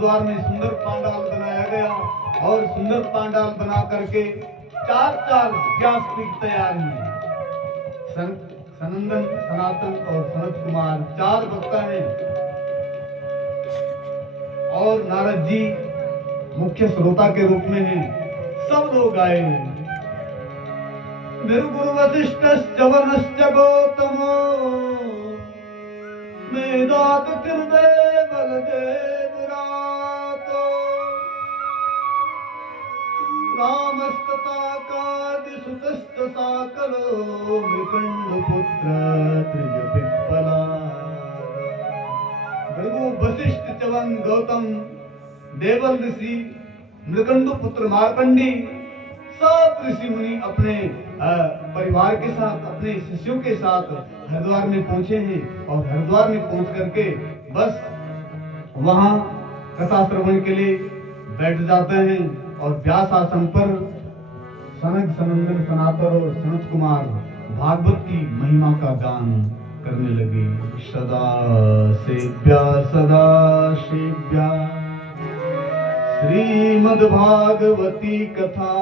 हरिद्वार में सुंदर पांडाल बनाया गया और सुंदर पांडाल बना करके चार व्यासपीठ तैयार हुए। सनंदन, सनातन और सनत कुमार 4 वक्ता हैं और नारद जी मुख्य श्रोता के रूप में हैं। सब लोग आए हैं। निर्गुरु वशिष्ठश्च वनश्च गौतमो मेधात त्रिदेव बलदेवरातो रामस्तथा कादिसुतश्च साकलो मृकण्डपुत्र त्रिजपिप्पला। भृगु वशिष्ठ च्यवन गौतम, देवल ऋषि, मृकंडु पुत्र मार्कंडी, सब ऋषि मुनि अपने परिवार के साथ, अपने शिष्यों के साथ हरिद्वार में पहुंचे हैं और हरिद्वार में पहुंच करके बस वहां कथा श्रवण के लिए बैठ जाते हैं और व्यास आसन पर सनक, सनंदन, सनातन और सनत कुमार भागवत की महिमा का गान करने लगे। सदा सेव्या श्रीमद् भागवती कथा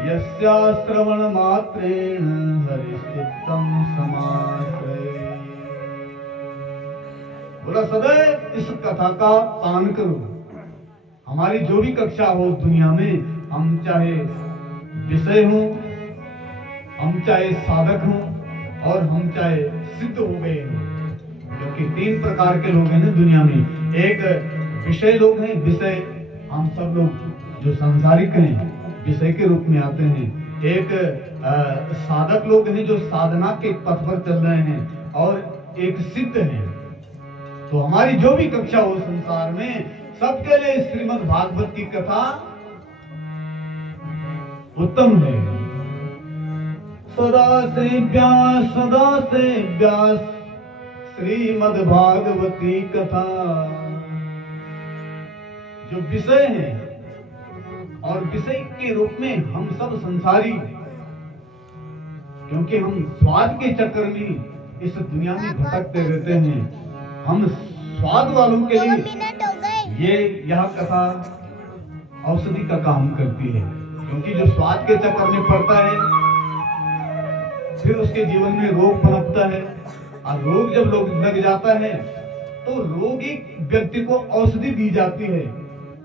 यस्या श्रवण मात्रेण हरिचित्तम समाश्रये। बोला सदैव इस कथा का पान करो। हमारी जो भी कक्षा हो दुनिया में, हम चाहे विषय हो, हम चाहे साधक हो और हम चाहे सिद्ध हो गए हो, क्योंकि 3 प्रकार के लोग हैं ना दुनिया में। एक विषय लोग हैं, विषय हम सब लोग जो सांसारिक हैं विषय के रूप में आते हैं। एक साधक लोग हैं जो साधना के पथ पर चल रहे हैं और एक सिद्ध है। तो हमारी जो भी कक्षा हो संसार में, सबके लिए श्रीमद् भागवत की कथा उत्तम है। सदा से व्यास श्रीमद् भागवती कथा। जो विषय है और विषय के रूप में हम सब संसारी, क्योंकि हम स्वाद के चक्कर में इस दुनिया में भटकते रहते हैं। हम स्वाद वालों के लिए यह कथा औषधि का काम करती है, क्योंकि जो स्वाद के चक्कर में पड़ता है फिर उसके जीवन में रोग पनपता है और रोग जब लग जाता है तो रोगी व्यक्ति को औषधि दी जाती है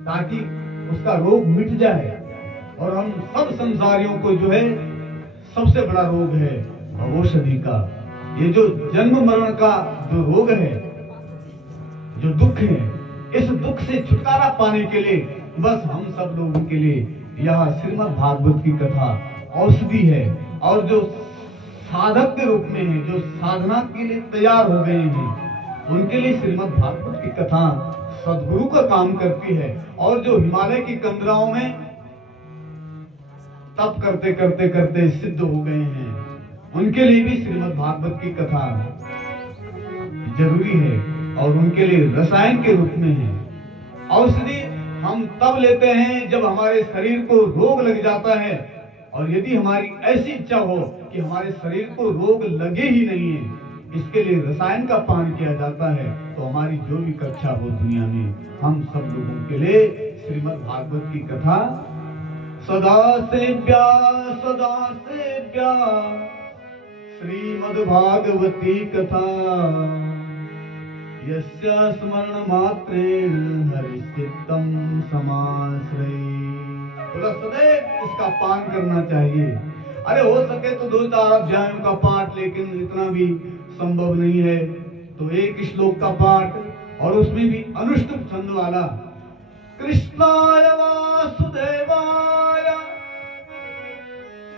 ताकि उसका रोग मिट जाए। और हम सब संसारियों को जो है सबसे बड़ा रोग है औषधि का। ये जो जन्म मरण का जो रोग है, जो दुख है, इस दुख से छुटकारा पाने के लिए बस हम सब लोगों के लिए यह श्रीमद् भागवत की कथा औषधि है। और जो साधक के रूप में है, जो साधना के लिए तैयार हो गए हैं, उनके लिए श्रीमद् भागवत की कथा सद्गुरु का काम करती है। और जो हिमालय की कंदराओं में तप करते करते करते सिद्ध हो गए हैं, उनके लिए भी श्रीमद् भागवत की कथा जरूरी है और उनके लिए रसायन के रूप में है। औषधि हम तब लेते हैं जब हमारे शरीर को रोग लग जाता है, और यदि हमारी ऐसी इच्छा हो कि हमारे शरीर को रोग लगे ही नहीं है, इसके लिए रसायन का पान किया जाता है। तो हमारी जो भी कक्षा हो दुनिया में, हम सब लोगों के लिए श्रीमद् भागवत की कथा सदा सेव्या श्रीमद् भागवती कथा यस्या स्मरण मात्रेण हरिचित्तम समाश्रये। बोला सदैव इसका पान करना चाहिए। अरे हो सके तो 2-4 अध्यायों का पाठ, लेकिन इतना भी संभव नहीं है तो एक श्लोक का पाठ, और उसमें भी अनुष्टुप छंद वाला। कृष्णाय वासुदेवाय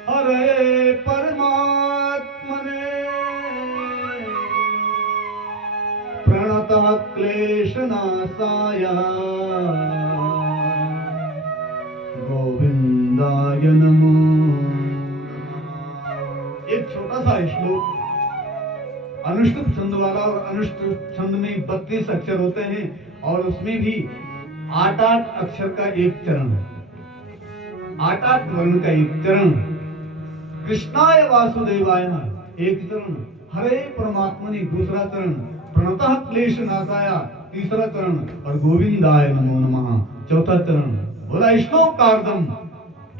हरे परमात्मने प्रणतः क्लेशनाशाय गोविंदाय नमो। एक छोटा सा श्लोक अनुष्टुप छंद वाला, और अनुष्टुप छंद में 32 अक्षर होते हैं और उसमें भी 8-8 अक्षर का एक चरण है, 8-8 वर्ण का एक चरण। कृष्णाय वासुदेवाय एक चरण, हरे परमात्मा ने दूसरा चरण, प्रणतः क्लेश नाशाया तीसरा चरण, और गोविंदाय नमो नमः चौथा चरण। बोला श्लोकार्धम,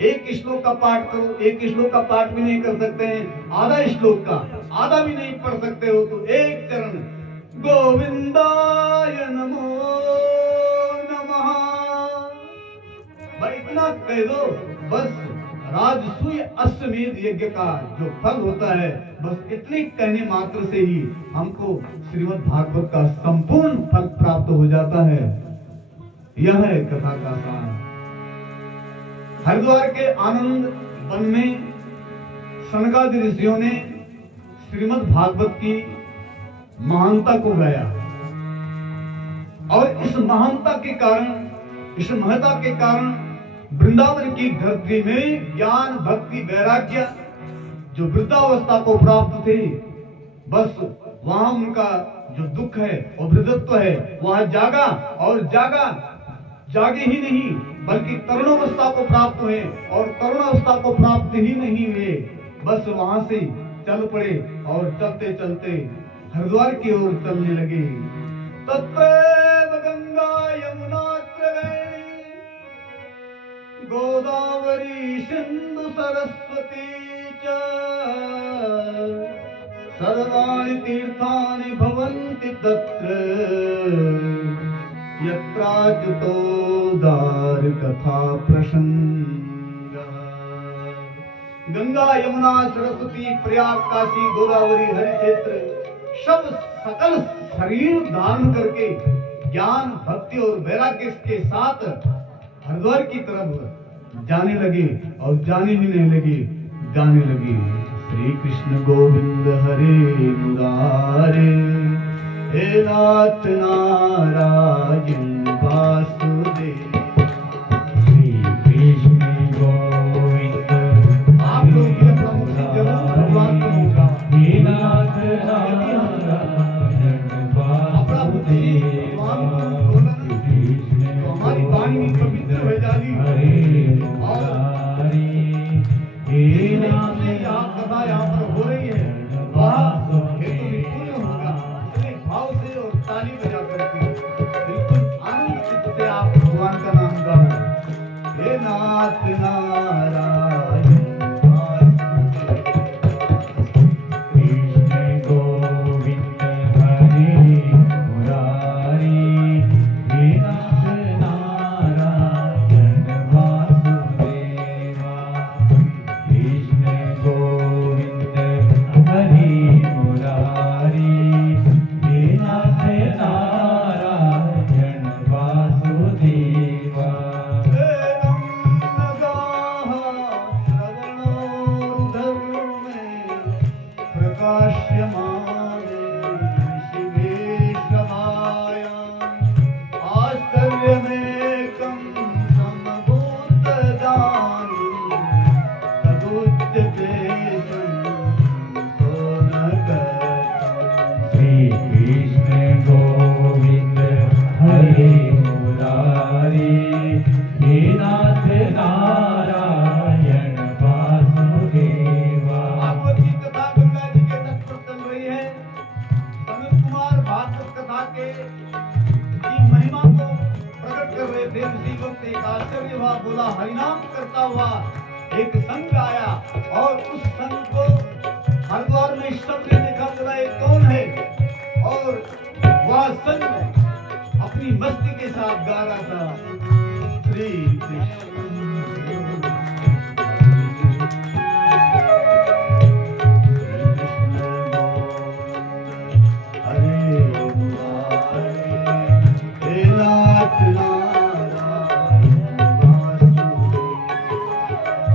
एक श्लोक का पाठ करो। एक श्लोक का पाठ भी नहीं कर सकते हैं, आधा श्लोक का आधा भी नहीं पढ़ सकते हो तो एक चरण गोविंदाय नमो नमः, भाई इतना कह दो बस। राजसूय अश्वमेध यज्ञ का जो फल होता है, बस इतने कहने मात्र से ही हमको श्रीमद् भागवत का संपूर्ण फल प्राप्त हो जाता है। यह है कथा का सार। हरिद्वार के आनंद वन में सनकादि ऋषियों ने श्रीमद् भागवत की महानता को गाया, और इस महानता के कारण, इस महत्ता के कारण वृंदावन की धरती में ज्ञान भक्ति वैराग्य जो वृद्धावस्था को प्राप्त थे, बस वहां उनका जो दुख है और वृद्धत्व है वहां जागा, और जागे ही नहीं बल्कि तरुणावस्था को प्राप्त हुए, और तरुणावस्था को प्राप्त ही नहीं हुए, बस वहां से चल पड़े और चलते चलते हरिद्वार की ओर चलने लगे। तत्रैव गंगा यमुना त्रिवेणी गोदावरी सिंधु सरस्वती च सर्वाणि तीर्थानि भवन्ति तत्र यत्राच्युतोदार कथा प्रसंग। गंगा यमुना सरस्वती प्रयाग काशी गोदावरी हरिक्षेत्र सब सकल शरीर धारण करके ज्ञान भक्ति और वैराग्य के साथ हरिद्वार की तरफ जाने लगे, और जाने भी नहीं लगे गाने लगे श्री कृष्ण गोविंद हरे मुरारे, हे नाथ नारायण वासुदेव। श्री कृष्ण गोविंद आप लोग ये प्रमुख से जरूर भगवान को होगा, हे नाथ नारायण अपना बुद्धि भगवान को बोलना, तो हमारी वाणी भी पवित्र हो जाएगी। और हे नाम से आप कथा यहाँ पर हो रही है, वह हेतु भी पूर्ण होगा। इसलिए भाव से और ताली बजा करके बिल्कुल आनंद चित्त से आप भगवान का नाम गाओ। हे नाथ नारायण कृष्ण गोविंद हरे मुरारी, हे नाथ नारायण वासुदेवा। कृष्ण गोविंद हरे मुरारी, हे नाथ नारायण वासुदेवा। श्री कृष्ण गोविंद हरे मुरारी, हे नाथ नारायण वासुदेवा। भागवत की कथा गंगा जी के तट पर चल रही है। सनत कुमार भागवत कथा के की महिमा को प्रकट कर रहे थे। उसी वक्त एक आश्चर्य हुआ, बोला हरिनाम करता हुआ एक संघ आया, और उस संघ को हरिद्वार में सबने देखा, बोला ये कौन है? और वह संघ अपनी मस्ती के साथ गा रहा था श्री कृष्ण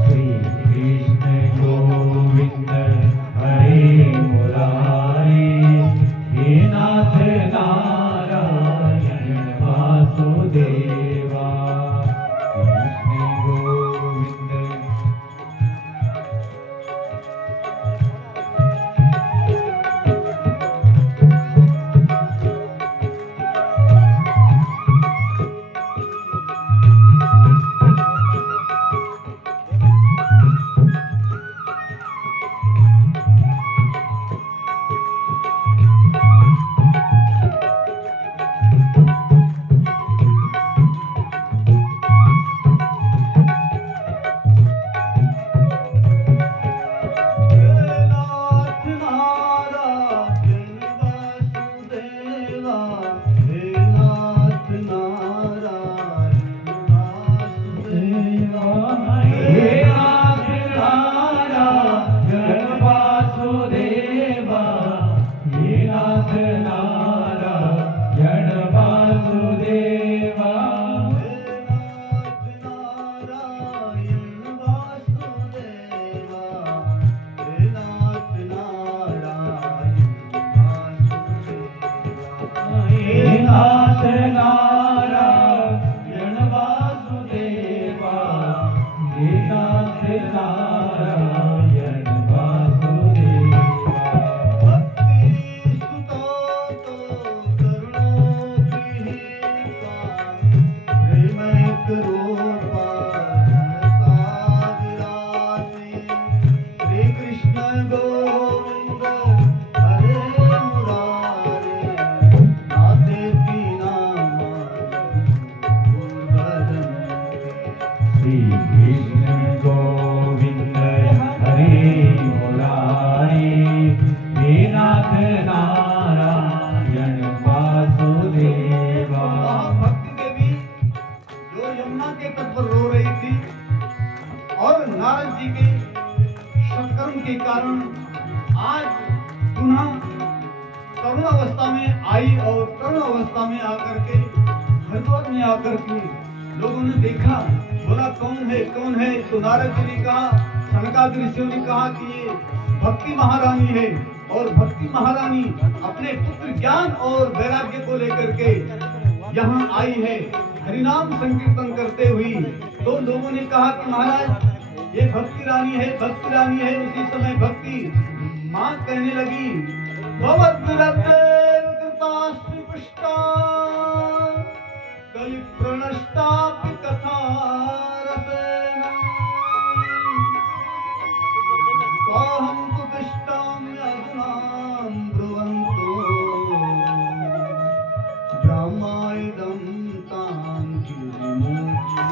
श्री कृष्ण गोविंद हरे मुरारी, हे नाथ नारायण वासुदेवा। कृष्ण हे नाथ नारायण वासुदेवा हे नाथ नारायण वासुदेवा हे नाथ नारायण वासुदेवा हे नाथ नारायण वासुदेवा हे नाथ नारायण वासुदेवा श्री कृष्ण गोविंद हरे मुरारे नाते की नाम श्री कृष्ण गोविंद हरे मुरारी हे नाथ नारायण वासुदेवा भक्ति देवी जो यमुना के तट पर रो रही थी और नारद जी के सत्कर्म के कारण आज पुनः तरुण अवस्था में आई और तरुण अवस्था में आकर के हरिद्वार में आकर के लोगों ने देखा, बोला कौन है तो नारद जी ने कहा, सनकादिक ऋषियों ने कहा कि ये भक्ति महारानी है और भक्ति महारानी अपने पुत्र ज्ञान और वैराग्य को लेकर के यहाँ आई है हरिनाम संकीर्तन करते हुई। तो लोगों ने कहा कि महाराज ये भक्ति रानी है। उसी समय भक्ति माँ कहने लगी, भवद्विरतेव कृतास्मि पुष्टा कलि प्रणष्टापि कथा रसेन स्वाहं तु तिष्ठामि अधुना ब्रुवन्तो ब्रह्मायदं तां किरिमूर्तिः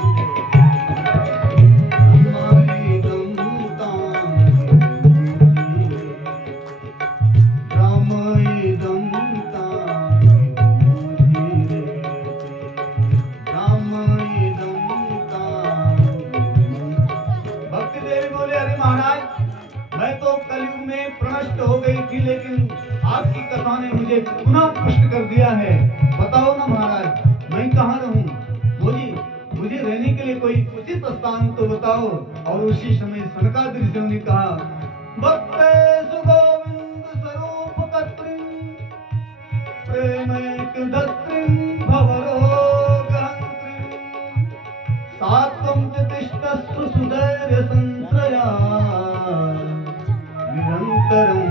लेकिन आपकी कथा ने मुझे पुनः पुष्ट कर दिया है। बताओ ना महाराज, मैं कहाँ रहूं? मुझे रहने के लिए कोई उचित स्थान तो बताओ। और उसी समय सनकादिक ऋषियों ने कहा, भक्तेषु गोविंद स्वरूप कत्रिं प्रेमैक धत्रिं भवरोगहन्त्रिं सात्वं च तिष्ठस्व सुधैर्य संश्रया निरन्तरं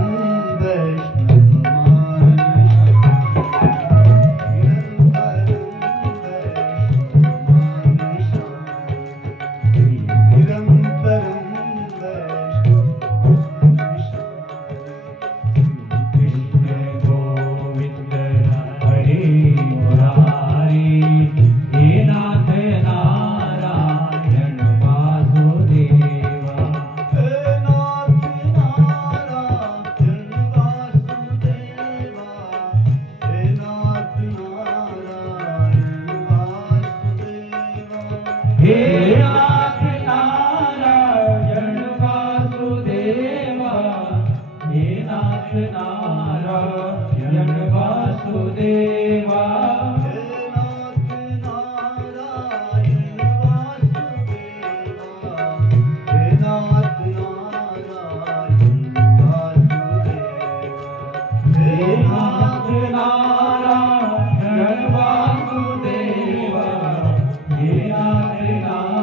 हे नाथ नारायण वासुदेवा हे नाथ नारायण वासुदेवा हे नाथ नारायण वासुदेवा हे नाथ नारायण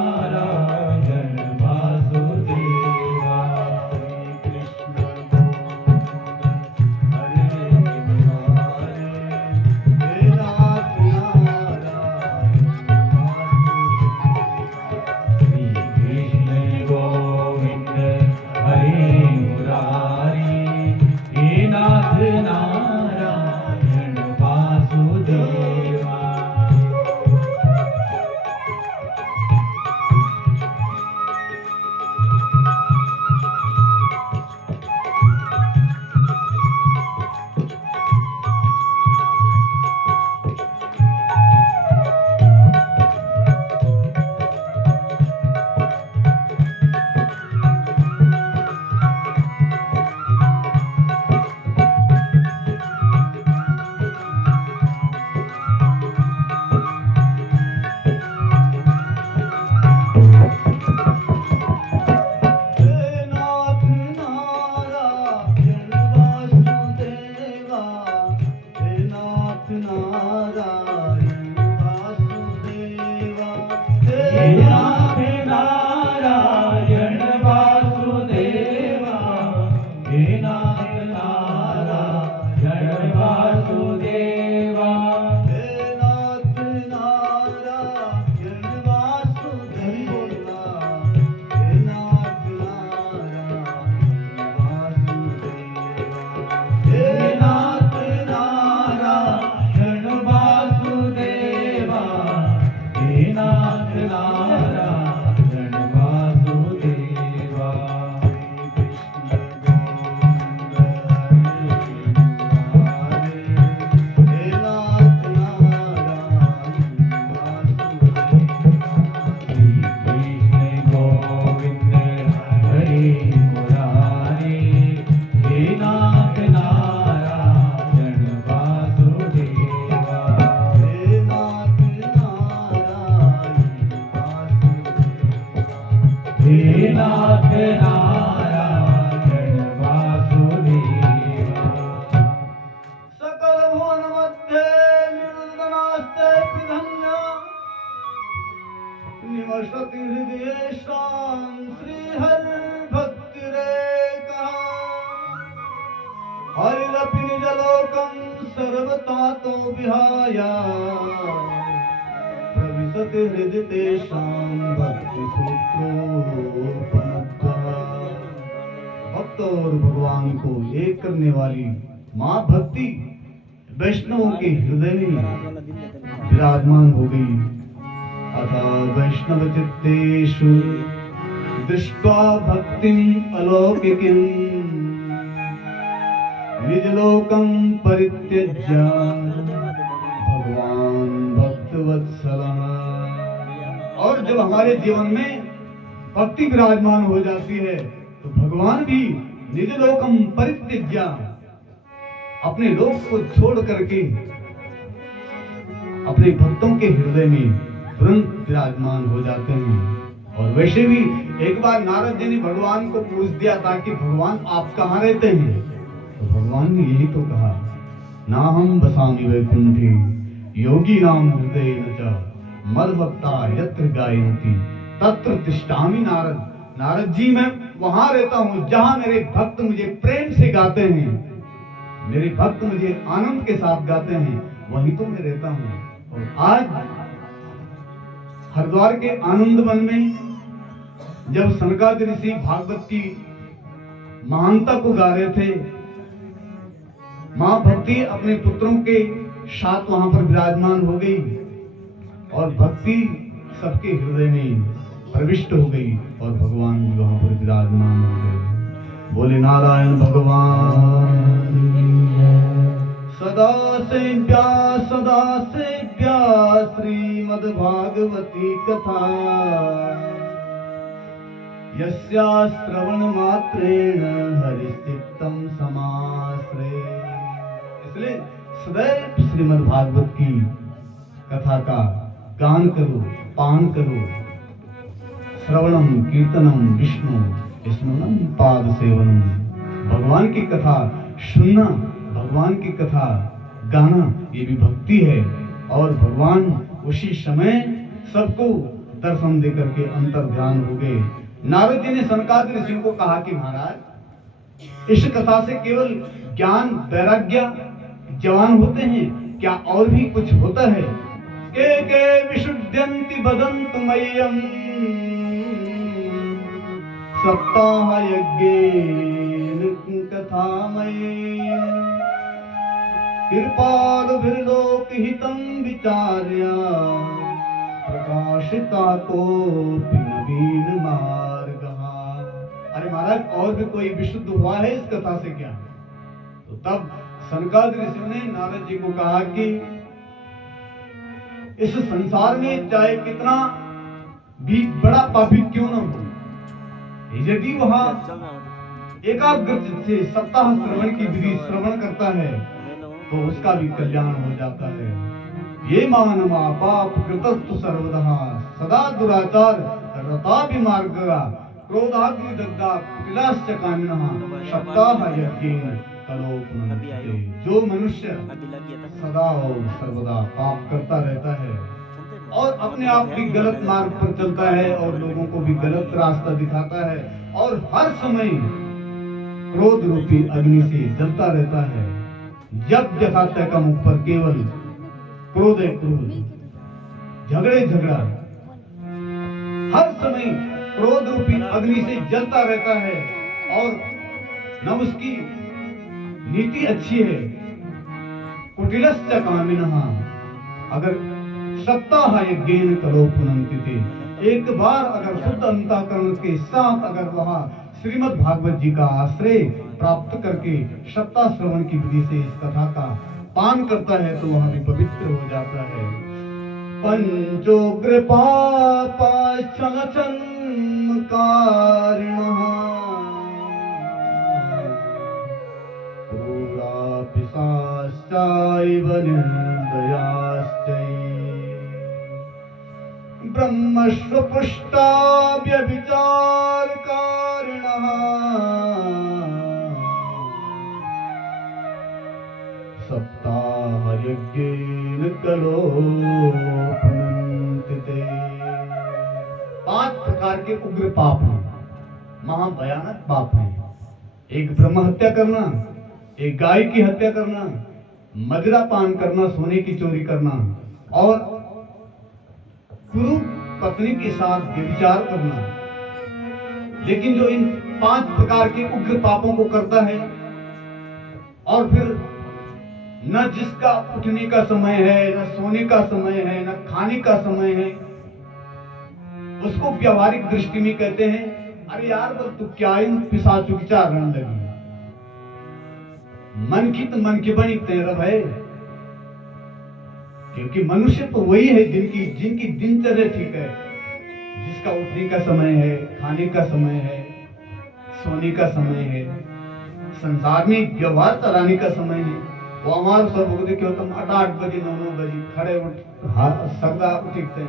नारायण वासुदेव सकल भुवन मध्य निर्दनास्ते प्रधन्य निवसति हृदयेषां श्रीहरि भक्तिरेकः हरिरपि निजलोकं सर्वतातो विहाय प्रविशति हृदि तेषां भक्तिसूत्रोपनद्वः। भक्त और भगवान को एक करने वाली माँ भक्ति वैष्णवों के हृदय में विराजमान हो गई। अथा वैष्णव चित्तेषु दृष्ट्वा भक्तिम् अलौकिकीम् निजलोकं परित्यज्य भगवान भक्तवत्सलः। और जब हमारे जीवन में भक्ति विराजमान हो जाती है तो भगवान भी निजलोकम परित्यज्य अपने लोक को छोड़ करके अपने भक्तों के हृदय में तुरंत विराजमान हो जाते हैं। और वैसे भी एक बार नारद जी ने भगवान को पूछ दिया था कि भगवान आप कहाँ रहते हैं, तो भगवान ने यही तो कहा, ना हम बसामि वैकुंठे योगी नाम हृदय न च मद्भक्ता यत्र गायन्ति तत्र तिष्ठामि। नारद जी मैं वहां रहता हूँ जहां मेरे भक्त मुझे प्रेम से गाते हैं, मेरे भक्त मुझे आनंद के साथ गाते हैं, वहीं तो मैं रहता हूँ। और आज हरिद्वार के आनंद वन में जब सनकादिक ऋषि भागवत की महानता को गा रहे थे, मां भक्ति अपने पुत्रों के साथ वहां पर विराजमान हो गई और भक्ति सबके हृदय में प्रविष्ट हो गई और भगवान भी वहां पर विराजमान हो गए। बोले नारायण भगवान। सदा सेव्या श्रीमद् भागवती कथा यस्या श्रवण मात्रेण हरिचित्तम समाश्रये। इसलिए सदैव श्रीमद् भागवत की कथा का गान करो, पान करो। श्रवणम कीर्तनम विष्णु स्मरणम पाद सेवनम। भगवान की कथा सुनना, भगवान की कथा गाना, ये भी भक्ति है। और भगवान उसी समय सबको दर्शन दे करके अंतर ध्यान हो गए। नारद जी ने सनकादिक ऋषियों को कहा कि महाराज, इस कथा से केवल ज्ञान वैराग्य जवान होते हैं क्या और भी कुछ होता है? के विशुद्ध्यन्ति वदन्तु मह्यम् सप्ताह यज्ञेन कथामये कृपालुभिर्लोकहितं विचार्य प्रकाशिता कोऽपि नवीन मार्गः। अरे महाराज, और भी कोई विशुद्ध हुआ है इस कथा से क्या? तो तब सनकादिक ऋषि ने नारद जी को कहा कि इस संसार में चाहे कितना भी बड़ा पापी क्यों न हो, यदि वहां एकाग्र से सप्ताह श्रवण की विधि श्रवण करता है तो उसका भी कल्याण हो जाता है। ये मानवा पाप कृतस्तु सर्वदः सदा दुराचार रता विमार्गा क्रोधाग्नि दग्धा कुटिलाश्च कामिनः सप्ताह यज्ञेन कलोपनन्ते। जो मनुष्य सदा और सर्वदा पाप करता रहता है और अपने आप भी गलत मार्ग पर चलता है और लोगों को भी गलत रास्ता दिखाता है और हर समय क्रोध रूपी अग्नि से जलता रहता है, जब जखाते का मुख पर केवल क्रोध है, क्रोध, झगड़ा, हर समय क्रोध रूपी अग्नि से जलता रहता है और न उसकी नीति अच्छी है। कुटिलश्च कामिनः, अगर सप्ताह यज्ञेन कलोपनन्ते, एक बार अगर शुद्ध अंतःकरण के साथ अगर वहां श्रीमद् भागवत जी का आश्रय प्राप्त करके सप्ताह श्रवण की विधि से इस कथा का पान करता है तो वह भी पवित्र हो जाता है। पंचोग्र पापाश्चलचन्मकारिणः क्रूरा पिशाचाइव निर्दयाश्च ब्रह्मस्वपुष्टा व्यभिचार कारिणः सप्ताह यज्ञेन कलोपनन्ति ते। 5 प्रकार के उग्र पाप हैं, महाभयानक पाप हैं। एक ब्रह्म हत्या करना, एक गाय की हत्या करना, मदिरा पान करना, सोने की चोरी करना और गुरु पत्नी के साथ व्यभिचार करना। लेकिन जो इन 5 प्रकार के उग्र पापों को करता है और फिर न जिसका उठने का समय है, न सोने का समय है, न खाने का समय है, उसको व्यावहारिक दृष्टि में कहते हैं अरे यार बस तू क्या इन पिशाचों की चारण लगी, मन की तो मन की बनी तेरह है। क्योंकि मनुष्य तो वही है जिनकी दिनचर्या ठीक है, जिसका उठने का समय है, खाने का समय है, सोने का समय है, संसार में व्यवहार चलाने का समय है। वो हमारे सब देखो तुम 8 बजे 9 बजे खड़े उठ सदा उठते हैं,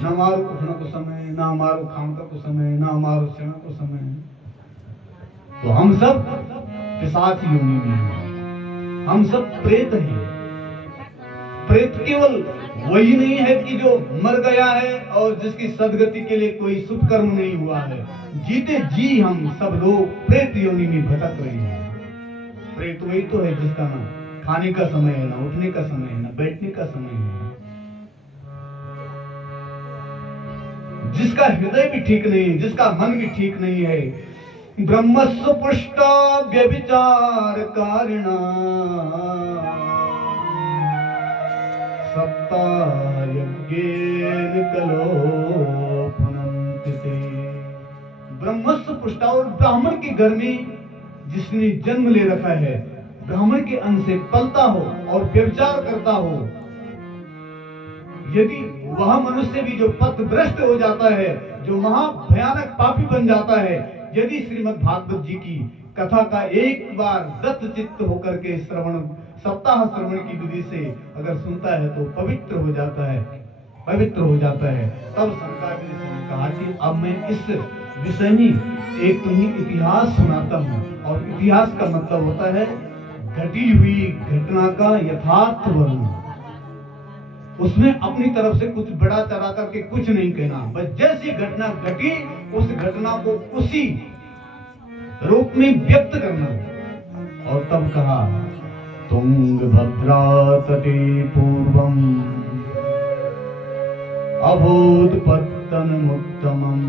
न हमारो उठने को समय, न हमारो खाने का समय, न हमारो सेवन को समय। तो हम सब पिशाच योनि में हैं, हम सब प्रेत हैं। प्रेत केवल वही नहीं है कि जो मर गया है और जिसकी सदगति के लिए कोई शुभ कर्म नहीं हुआ है। जीते जी हम सब लोग प्रेत योनि में भटक रहे हैं। प्रेत वही तो है जिसका ना खाने का समय है, ना उठने का समय है, ना बैठने का समय है, जिसका हृदय भी ठीक नहीं है, जिसका मन भी ठीक नहीं है। ब्रह्मस्व पुष्टा व्यभिचार कारिणा सप्ताह यज्ञेन कलोपनन्ति ते। ब्रह्मस्व पुष्टा और ब्राह्मण के घर में जिसने जन्म ले रखा है, ब्राह्मण के अंश से पलता हो और व्यभिचार करता हो, यदि वह मनुष्य भी जो पथभ्रष्ट हो जाता है, जो महाभयानक पापी बन जाता है, यदि श्रीमद् भागवत जी की कथा का एक बार दत्त चित्त होकर के सप्ताह श्रवण की विधि से अगर सुनता है तो पवित्र हो जाता है, पवित्र हो जाता है। तब शंकराचार्य ने कहा कि अब मैं इस विषय में एक तुम्हें इतिहास सुनाता हूँ। और इतिहास का मतलब होता है घटी हुई घटना का यथार्थ वर्णन। उसमें अपनी तरफ से कुछ बड़ा चढ़ा करके कुछ नहीं कहना, बस जैसी घटना घटी उस घटना को उसी रूप में व्यक्त करना। और तब कहा तुंगभद्रा तटे पूर्वम अभूत पत्तनमुत्तमम्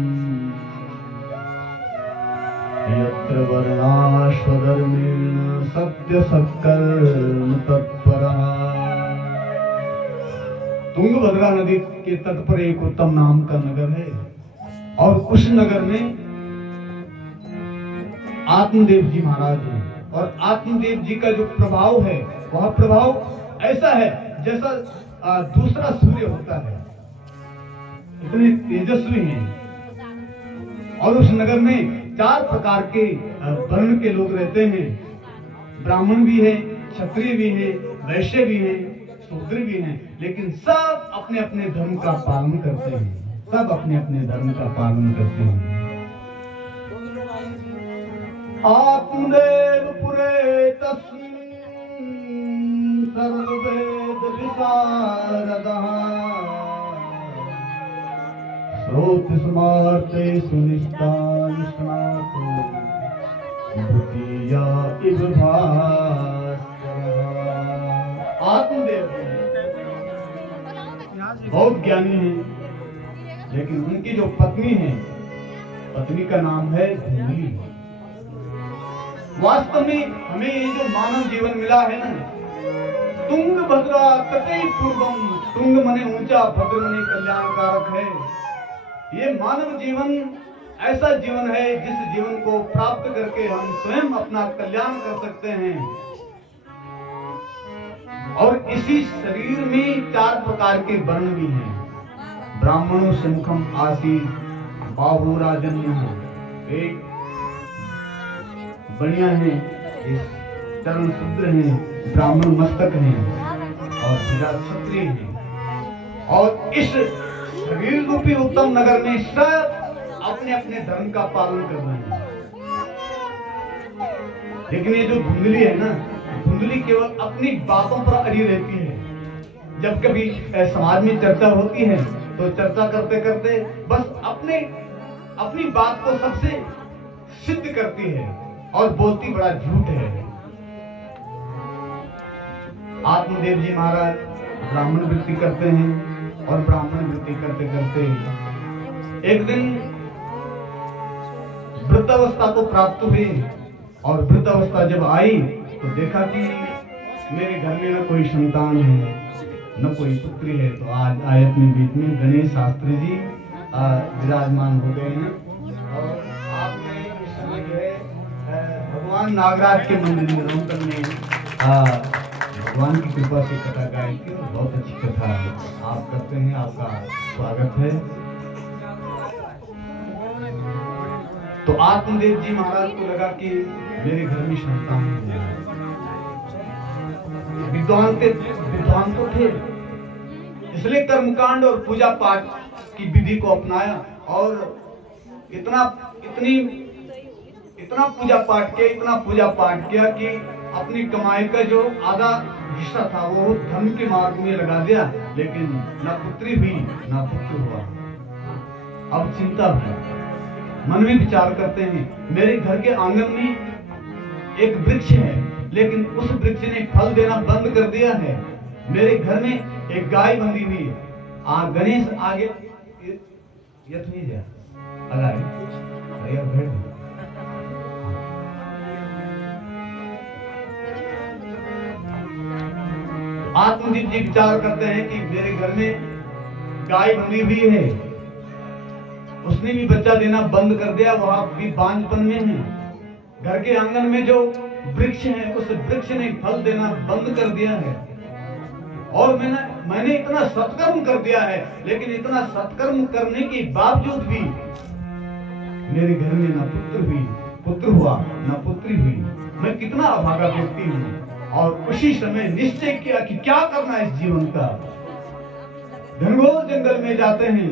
यत्र वर्णाश्वधर्मेण सत्य सत्कर्म तत्परः। तुंगभद्रा नदी के तट पर एक उत्तम नाम का नगर है और उस नगर में आत्मदेव जी महाराज हैं। और आत्मदेव जी का जो प्रभाव है वह प्रभाव ऐसा है जैसा दूसरा सूर्य होता है, इतने तेजस्वी हैं। और उस नगर में 4 प्रकार के वर्ण के लोग रहते हैं, ब्राह्मण भी है, क्षत्रिय भी है, वैश्य भी है, शूद्र भी हैं, लेकिन सब अपने अपने धर्म का पालन करते हैं, सब अपने अपने धर्म का पालन करते हैं। आत्मदेव पुरे तस्मिन् सर्ववेद विशारदः श्रोत्र स्मार्ते सुनिष्ठानिष्णातो भूतिया इव भास्करः। आत्मदेव बहुत ज्ञानी है, लेकिन उनकी जो पत्नी है, पत्नी का नाम है धूली। वास्तव में हमें ये जो मानव जीवन मिला है ना, तुंगभद्रा तटे पूर्वम, तुंग मने ऊंचा, भद्र मने कल्याणकारक है। ये मानव जीवन ऐसा जीवन है जिस जीवन को प्राप्त करके हम स्वयं अपना कल्याण कर सकते हैं। और इसी शरीर में 4 प्रकार के वर्ण भी हैं। ब्राह्मणों शंखम आसीत बाहुराजन्य, एक बढ़िया है, चरण शूद्र हैं, ब्राह्मण मस्तक हैं और क्षत्रिय हैं। और इस शरीर रूपी उत्तम नगर में सब अपने अपने धर्म का पालन कर रहे हैं, लेकिन ये जो धुंधली है ना, धुंधली केवल अपनी बातों पर अड़ी रहती है। जब कभी समाज में चर्चा होती है तो चर्चा करते करते बस अपनी बात को सबसे सिद्ध करती है और बोलती बड़ा झूठ है। आत्मदेव जी महाराज ब्राह्मण वृत्ति करते हैं और ब्राह्मण वृत्ति करते करते एक दिन वृद्धावस्था को प्राप्त हुई और वृद्धावस्था जब आई तो देखा कि मेरे घर में न कोई संतान है न कोई पुत्री है। तो आज आए अपने बीच में गणेश शास्त्री जी विराजमान हो गए हैं और आपने इस समय जो है भगवान नागराज के मंदिर में रौनक में भगवान की कृपा से कथा गाई थी। बहुत अच्छी कथा आप करते हैं, आपका स्वागत है। तो आत्मदेव जी महाराज को लगा कि मेरे घर में संतान है। विद्वान तो थे, इसलिए कर्मकांड और पूजा पाठ की विधि को अपनाया और इतना पूजा पाठ किया कि अपनी कमाई का जो आधा हिस्सा था वो धर्म के मार्ग में लगा दिया, लेकिन न पुत्री हुई न पुत्र हुआ। अब चिंता है, मन में विचार करते हैं, मेरे घर के आंगन में एक वृक्ष है लेकिन उस वृक्ष ने फल देना बंद कर दिया है। मेरे घर में एक गाय बंधी हुई है। गणेश आगे यथ नहीं दिया आत्मदीप जी विचार करते हैं कि मेरे घर में गाय बंधी हुई है, उसने भी बच्चा देना बंद कर दिया, वहां भी बांझपन में है। घर के आंगन में जो वृक्ष है उस वृक्ष ने फल देना बंद कर दिया है और मैंने इतना सत्कर्म कर दिया है, लेकिन इतना सत्कर्म करने के बावजूद भी मेरे घर में न पुत्र हुआ न पुत्री हुई। मैं कितना अभागा व्यक्ति हूँ। और उसी समय निश्चय किया कि क्या करना है इस जीवन का। घनघोर जंगल में जाते हैं,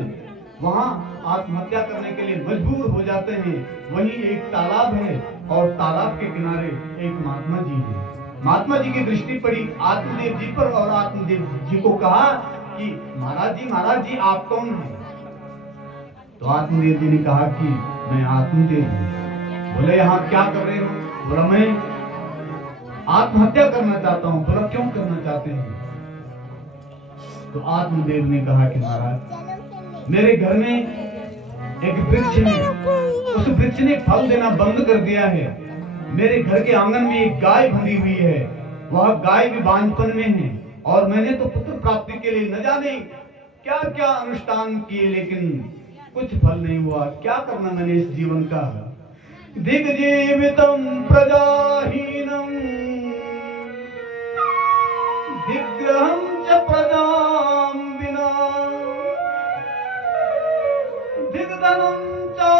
वहां आत्महत्या करने के लिए मजबूर हो जाते हैं। वहीं एक तालाब है और तालाब के किनारे एक महात्मा जी है। महात्मा जी की दृष्टि पड़ी आत्मदेव जी पर और आत्मदेव जी को कहा कि महाराज जी आप कौन हैं? तो आत्मदेव जी ने कहा कि मैं आत्मदेव हूँ। बोले यहाँ क्या कर रहे हो? बोला मैं आत्महत्या करना चाहता हूँ। बोला क्यों करना चाहते हैं? तो आत्मदेव ने कहा कि महाराज मेरे घर में एक वृक्ष है, उस वृक्ष ने फल देना बंद कर दिया है। मेरे घर के आंगन में एक गाय बंधी हुई है, वह गाय भी बांझपन में है और मैंने तो पुत्र प्राप्ति के लिए न जाने क्या क्या अनुष्ठान किए, लेकिन कुछ फल नहीं हुआ। क्या करना मैंने इस जीवन का? दिग्जीवितम प्रजाहीनम दिग्ग्रहम च प्रजाम बिना दिग्धनं च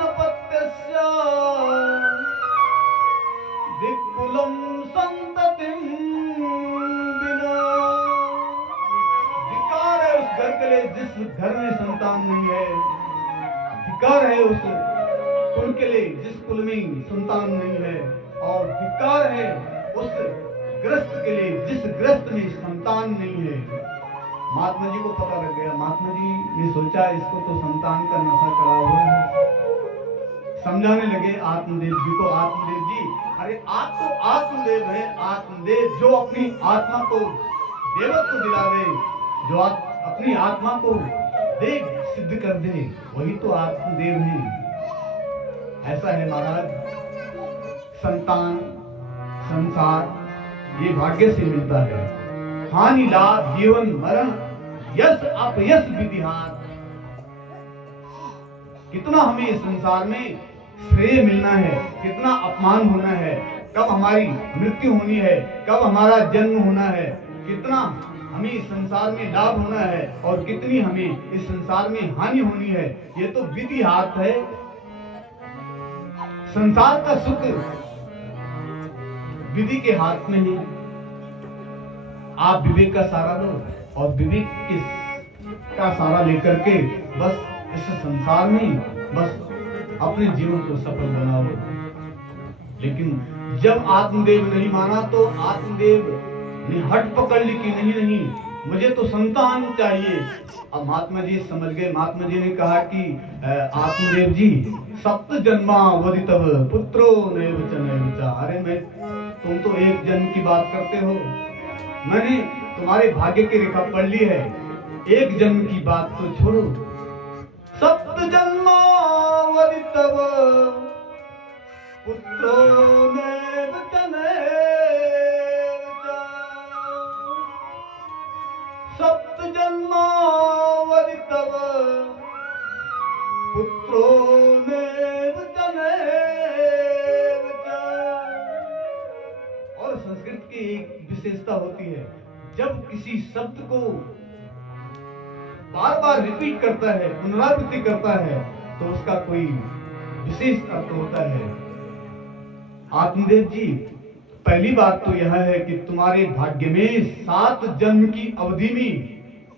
नपत्यस्य दिक्कुलं संततिं बिना। धिक्कार है उस घर के लिए जिस घर में संतान नहीं है। धिक्कार है उस कुल के लिए जिस कुल में संतान नहीं है। और धिक्कार है उस ग्रस्त के लिए जिस ग्रस्त में संतान नहीं है। महात्मा जी को पता लग गया। महात्मा जी ने सोचा इसको तो संतान का नशा चढ़ा हुआ है। समझाने लगे आत्मदेव जी को, आत्मदेव जी अरे आप तो आत्मदेव है। आत्मदेव जो अपनी आत्मा को देवत्व दिला दे, जो अपनी आत्मा को देव सिद्ध कर दे, वही तो आत्मदेव है। ऐसा है महाराज, संतान संसार ये भाग्य से मिलता है। हानि लाभ जीवन मरण यश अपयश विधिहार। कितना हमें इस संसार में श्रेय मिलना है, कितना अपमान होना है, कब हमारी मृत्यु होनी है, कब हमारा जन्म होना है, कितना हमें इस संसार में लाभ होना है और कितनी हमें इस संसार में हानि होनी है, ये तो विधि हाथ है। संसार का सुख विधि के हाथ में ही। आप विवेक का सहारा लो और विवेक के का सहारा लेकर के बस इस संसार में बस अपने जीवन को सफल बनाओ। लेकिन जब आत्मदेव नहीं माना तो आत्मदेव ने हट पकड़ ली कि नहीं, मुझे तो संतान चाहिए। अब महात्मा जी समझ गए। महात्मा जी ने कहा कि आत्मदेव जी, सप्त जन्मा वदितव पुत्रो नैव च नैव च। अरे तुम तो एक जन्म की बात करते हो, मैंने तुम्हारे भाग्य की रेखा पढ़ ली है, एक जन्म की बात तो छोड़ो। सप्त जन्मा वदितव पुत्रो नैव च नैव च। सप्त जन्मा वदितव पुत्रो नैव च नैव च। और संस्कृत की एक विशेषता होती है, जब किसी शब्द को बार बार रिपीट करता है, पुनरावृत्ति करता है, तो उसका कोई विशेष अर्थ होता है। आत्मदेव जी, पहली बात तो यह है कि तुम्हारे भाग्य में 7 जन्म की अवधि में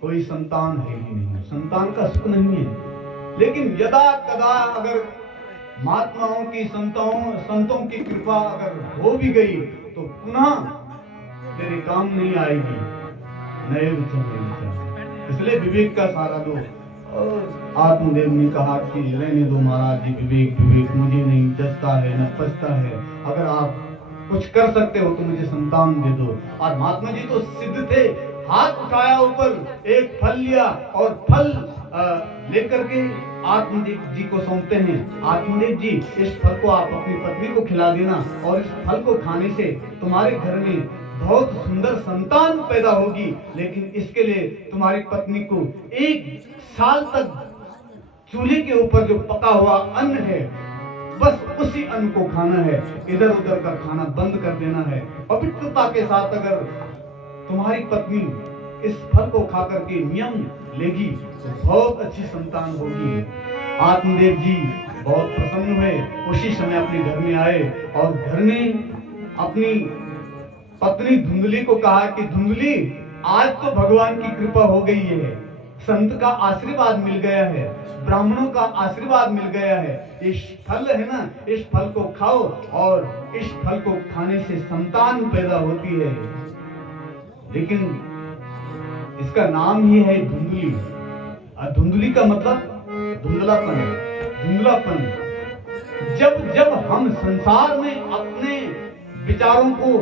कोई संतान है ही नहीं, संतान का सुख नहीं है। लेकिन यदा कदा अगर महात्माओं की संतों की कृपा अगर हो भी गई तो पुनः तेरे काम नहीं आएगी। नैव च नैव च। इसलिए विवेक का सहारा दो। और आत्मदेव ने कहा कि रहने दो महाराज जी, विवेक मुझे नहीं जचता है, न पचता है। अगर आप कुछ कर सकते हो तो मुझे संतान दे दो। और महात्मा जी तो सिद्ध थे, हाथ उठाया ऊपर, एक फल लिया और फल लेकर के आत्मदेव जी को सौंपते हैं। आत्मदेव जी, इस फल को आप अपनी पत्नी को खिला देना, और इस फल को खाने से तुम्हारे घर में बहुत सुंदर संतान पैदा होगी। लेकिन इसके लिए तुम्हारी पत्नी को 1 साल तक चूल्हे के ऊपर जो पका हुआ अन्न है, बस उसी अन्न को खाना है, इधर उधर का खाना बंद कर देना है। पवित्रता के साथ अगर तुम्हारी पत्नी इस फल को खा करके नियम लेगी तो बहुत अच्छी संतान होगी। आत्मदेव जी बहुत प्रसन्न हुए, उसी समय अपने घर में आए और घर में अपनी पत्नी धुंधली को कहा कि धुंधली, आज तो भगवान की कृपा हो गई है, संत का आशीर्वाद मिल गया है, ब्राह्मणों का आशीर्वाद मिल गया है। इस फल है ना, इस फल को खाओ और इस फल को खाने से संतान पैदा होती है। लेकिन इसका नाम ही है धुंधली। और धुंधली का मतलब धुंधलापन। धुंधलापन। जब जब हम संसार में अपने विचारों को,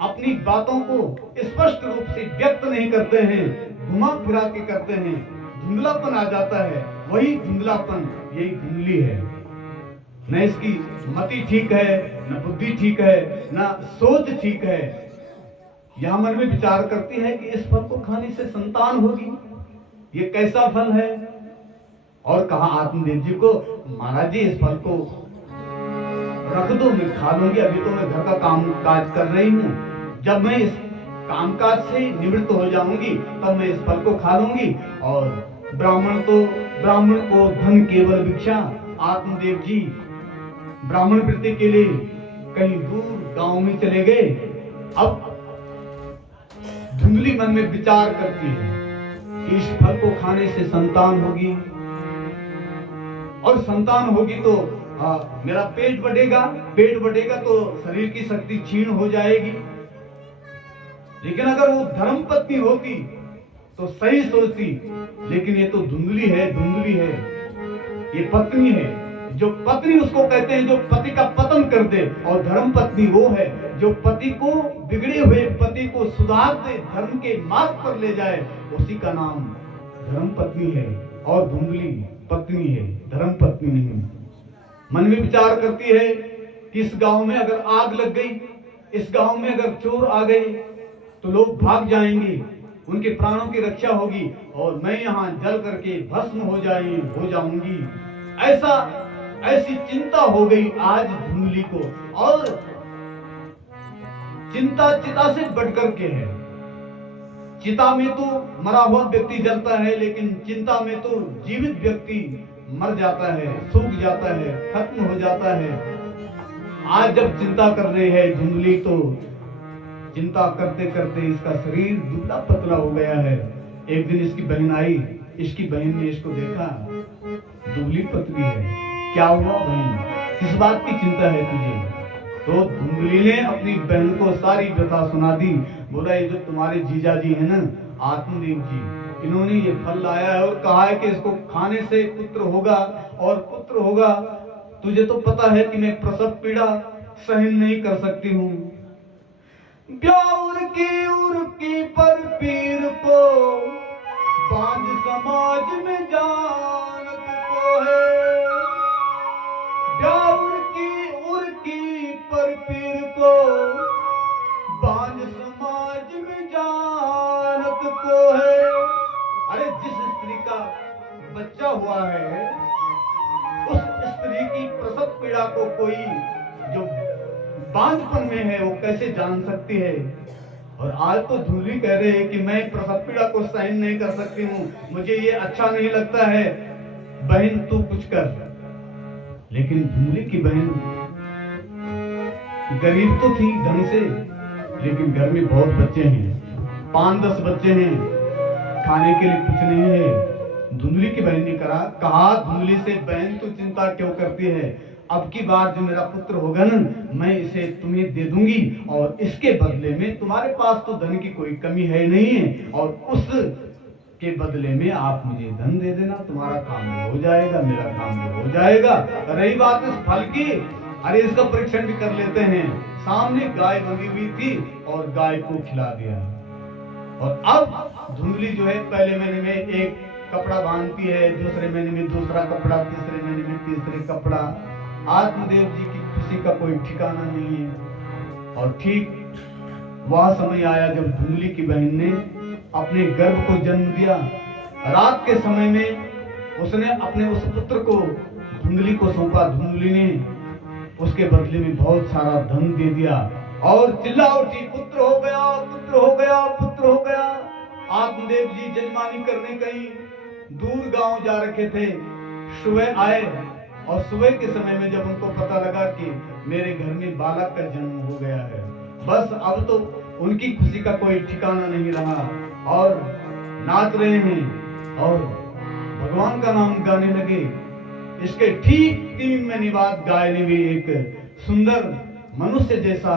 अपनी बातों को स्पष्ट रूप से व्यक्त नहीं करते हैं, घुमा फिरा के करते हैं, धुंधलापन आ जाता है। वही धुंधलापन, यही धुंधली है। न इसकी मति ठीक है, न बुद्धि ठीक है, न सोच ठीक है। यह मन में विचार करती है कि इस फल को खाने से संतान होगी, ये कैसा फल है। और कहा आत्मदेव जी को, महाराज जी इस फल को रख दो, मैं खा लूंगी, अभी तो मैं घर का काम काज कर रही हूँ, जब मैं इस कामकाज से निवृत्त हो जाऊंगी तब मैं इस फल को खा लूंगी। और ब्राह्मण को धन केवल भिक्षा। आत्मदेव जी ब्राह्मण वृत्ति के लिए कहीं दूर गांव में चले गए। अब धुंधली मन में विचार करती है कि इस फल को खाने से संतान होगी, और संतान होगी तो मेरा पेट बढ़ेगा तो शरीर की शक्ति क्षीण हो जाएगी। लेकिन अगर वो धर्म पत्नी होती तो सही सोचती। लेकिन ये तो धुंधली है, ये पत्नी है। जो पत्नी उसको कहते हैं जो पति का पतन कर दे, और धर्म पत्नी वो है जो पति को, बिगड़े हुए पति को सुधार दे, धर्म के मार्ग पर ले जाए, उसी का नाम धर्म पत्नी है। और धुंधली पत्नी है, धर्म पत्नी नहीं। मन में विचार करती है कि इस गांव में अगर आग लग गई, इस गांव में अगर चोर आ गए तो लोग भाग जाएंगे, उनके प्राणों की रक्षा होगी, और मैं यहाँ जल करके भस्म हो जाऊंगी। ऐसी चिंता हो गई आज धुंधली को। और चिंता चिता से बढ़कर के है। चिता में तो मरा हुआ व्यक्ति जलता है, लेकिन चिंता में तो जीवित व्यक्ति मर जाता है, सूख जाता है, खत्म हो जाता है। आज जब चिंता कर रही है धुंधली, तो चिंता करते करते इसका शरीर दुबला पतला हो गया है। एक दिन इसकी बहन आई इसकी बहन ने इसको देखा, दुबली पतली है, क्या हुआ बहन, किस बात की चिंता है तुझे? तो धुंधली ने अपनी बहन को सारी व्यथा सुना दी। बोला, ये जो तुम्हारे जीजा जी है ना, आत्मदेव जी, इन्होंने ये फल लाया है और कहा है कि इसको खाने से पुत्र होगा और पुत्र होगा। तुझे तो पता है कि मैं प्रसव पीड़ा सहन नहीं कर सकती हूँ। प्यार की उर्की पर पीर को बांझ समाज में जानत को है। प्यार की उर्की पर पीर को बांझ समाज में जानत को है। अरे जिस स्त्री का बच्चा हुआ है, उस स्त्री की प्रसव पीड़ा को कोई जो बांझपन में है वो कैसे जान सकती है? और आज तो धूली कह रहे हैं कि मैं प्रसव पीड़ा को सहन नहीं कर सकती हूँ, मुझे ये अच्छा नहीं लगता है। बहन तू कुछ कर। लेकिन धूली की बहन गरीब तो थी ढंग से, लेकिन घर में बहुत बच्चे हैं, 5-10 बच्चे हैं, खाने के लिए कुछ नहीं है। धुंधली की बहन ने कहा धुंधली से, बहन तू चिंता क्यों करती है? अब की बार जो मेरा पुत्र होगा ना, मैं इसे तुम्हें दे दूंगी और इसके बदले में तुम्हारे पास तो धन की कोई कमी है नहीं है, और उस के बदले में आप मुझे धन दे देना, तुम्हारा काम भी हो जाएगा, मेरा काम भी हो जाएगा। रही बात इस फल की, अरे इसका परीक्षण भी कर लेते हैं। सामने गाय बंधी हुई थी और गाय को खिला दिया। और अब धुंधली जो है पहले महीने में एक कपड़ा बांधती है, दूसरे महीने में दूसरा कपड़ा, तीसरे महीने में तीसरे कपड़ा। आत्मदेव जी की खुशी का कोई ठिकाना नहीं है। और ठीक वह समय आया जब धुंधली की बहन ने अपने गर्भ को जन्म दिया। रात के समय में उसने अपने उस पुत्र को धुंधली को सौंपा। धुंधली ने उसके बदले में बहुत सारा धन दे दिया और चिल्ला उठी, पुत्र हो गया, पुत्र हो गया, पुत्र हो गया। आत्मदेव जी जजमानी करने कहीं दूर गांव जा रखे थे। सुबह आए और सुबह के समय में जब उनको पता लगा कि मेरे घर में बालक का जन्म हो गया है, बस अब तो उनकी खुशी का कोई ठिकाना नहीं रहा और नाच रहे हैं और भगवान का नाम गाने लगे। इसके ठीक 3 महीने बाद गाय ने भी एक सुंदर मनुष्य जैसा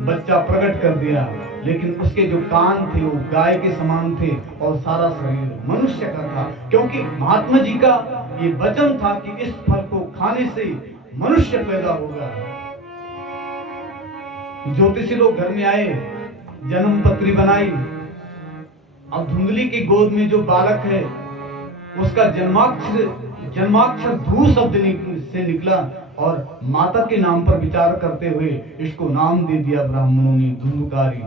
बच्चा प्रकट कर दिया, लेकिन उसके जो कान थे वो गाय के समान थे और सारा शरीर मनुष्य का था, क्योंकि महात्मा जी का ये वचन था कि इस फल को खाने से मनुष्य पैदा होगा। ज्योतिषी लोग घर में आए, जन्म पत्री बनाई। अब धुंधली की गोद में जो बालक है उसका जन्माक्षर धू शब्द से निकला और माता के नाम पर विचार करते हुए इसको नाम दे दिया ब्राह्मणों ने, धुंधकारी।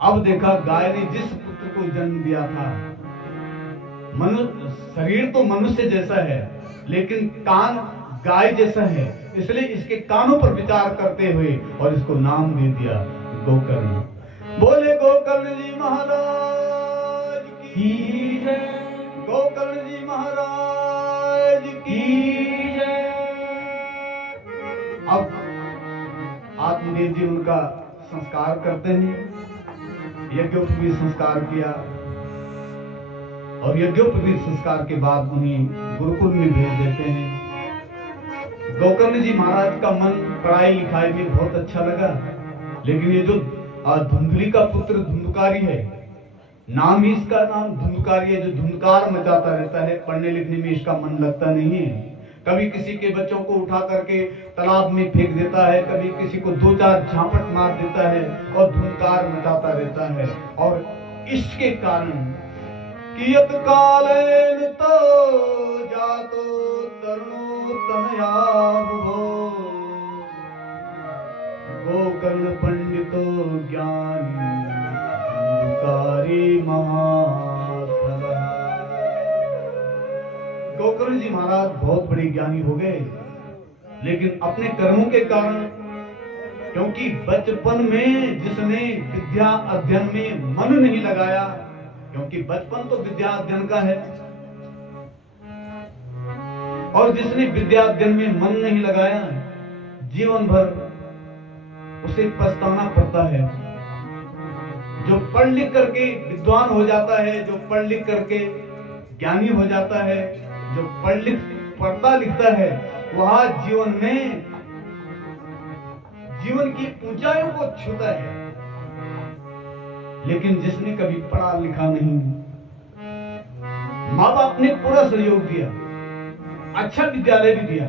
अब देखा गाय ने जिस पुत्र को जन्म दिया था, शरीर तो मनुष्य जैसा है लेकिन कान गाय जैसा है, इसलिए इसके कानों पर विचार करते हुए और इसको नाम दे दिया गोकर्ण। बोले गोकर्ण जी महाराज की जय, गोकर्ण जी महाराज की जय। अब आत्मदेव जी उनका संस्कार करते हैं, यज्ञोपवीत संस्कार किया और यज्ञोपवीत संस्कार के बाद उन्हें गुरुकुल में भेज देते हैं। गोकर्ण जी महाराज का मन पढ़ाई लिखाई में बहुत अच्छा लगा, लेकिन ये जो धुंधली का पुत्र धुंधकारी है, नाम ही इसका नाम धुंधकारी है, जो धुंधकार मचाता रहता है, पढ़ने लिखने में इसका मन लगता नहीं है। कभी किसी के बच्चों को उठा करके तालाब में फेंक देता है, कभी किसी को 2-4 झापट मार देता है और धुंधकार मचाता रहता है। और इसके कारण कियत कालेन तो जातो तरुणो तनयाभुवो, गोकर्ण पंडितो ज्ञानी धुंधकारी महात्मा। गोकर्ण जी महाराज बहुत बड़े ज्ञानी हो गए, लेकिन अपने कर्मों के कारण, क्योंकि बचपन में जिसने विद्या अध्ययन में मन नहीं लगाया, क्योंकि बचपन तो विद्या अध्ययन का है, और जिसने विद्या अध्ययन में मन नहीं लगाया जीवन भर उसे पछताना पड़ता है। जो पढ़ लिख करके विद्वान हो जाता है, जो पढ़ लिख करके ज्ञानी हो जाता है, जो पढ़ता लिखता है, वह जीवन में जीवन की ऊंचाइयों को छूता है। लेकिन जिसने कभी पढ़ा लिखा नहीं, माँ बाप ने पूरा सहयोग दिया, अच्छा विद्यालय भी दिया,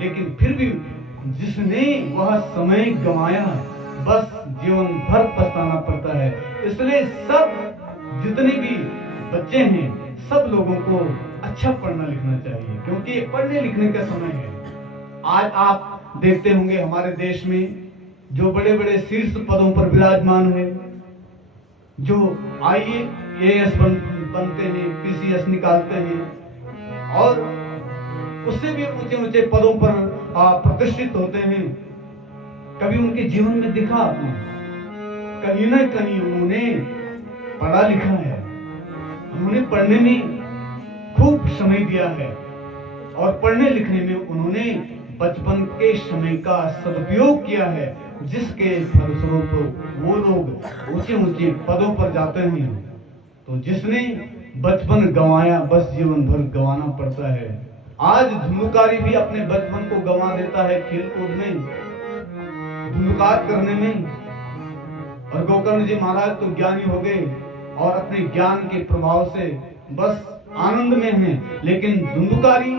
लेकिन फिर भी जिसने वह समय गंवाया, बस जीवन भर पछताना पड़ता है। इसलिए सब जितने भी बच्चे हैं, सब लोगों को अच्छा पढ़ना लिखना चाहिए, क्योंकि ये पढ़ने लिखने का समय है। आज आप देखते होंगे हमारे देश में जो बड़े बड़े शीर्ष पदों पर विराजमान है, जो IAS बनते हैं, PCS निकालते हैं और उससे भी ऊंचे ऊंचे पदों पर प्रतिष्ठित होते हैं, कभी उनके जीवन में दिखा आपने? कहीं ना कहीं उन्होंने पढ़ा लिखा है, उन्होंने पढ़ने में खूब समय दिया है और पढ़ने लिखने में उन्होंने बचपन के समय का सदुपयोग किया है, जिसके फलस्वरूप वो लोग ऊंचे ऊंचे पदों पर जाते हैं। तो जिसने बचपन गंवाया, बस जीवन भर गंवाना पड़ता है। आज धुंधुकारी भी अपने बचपन को गंवा देता है खेलकूद में, धुंधुकार करने में। और गोकर्ण जी महाराज तो ज्ञानी हो गए और अपने ज्ञान के प्रभाव से बस आनंद में हैं, लेकिन धुंधुकारी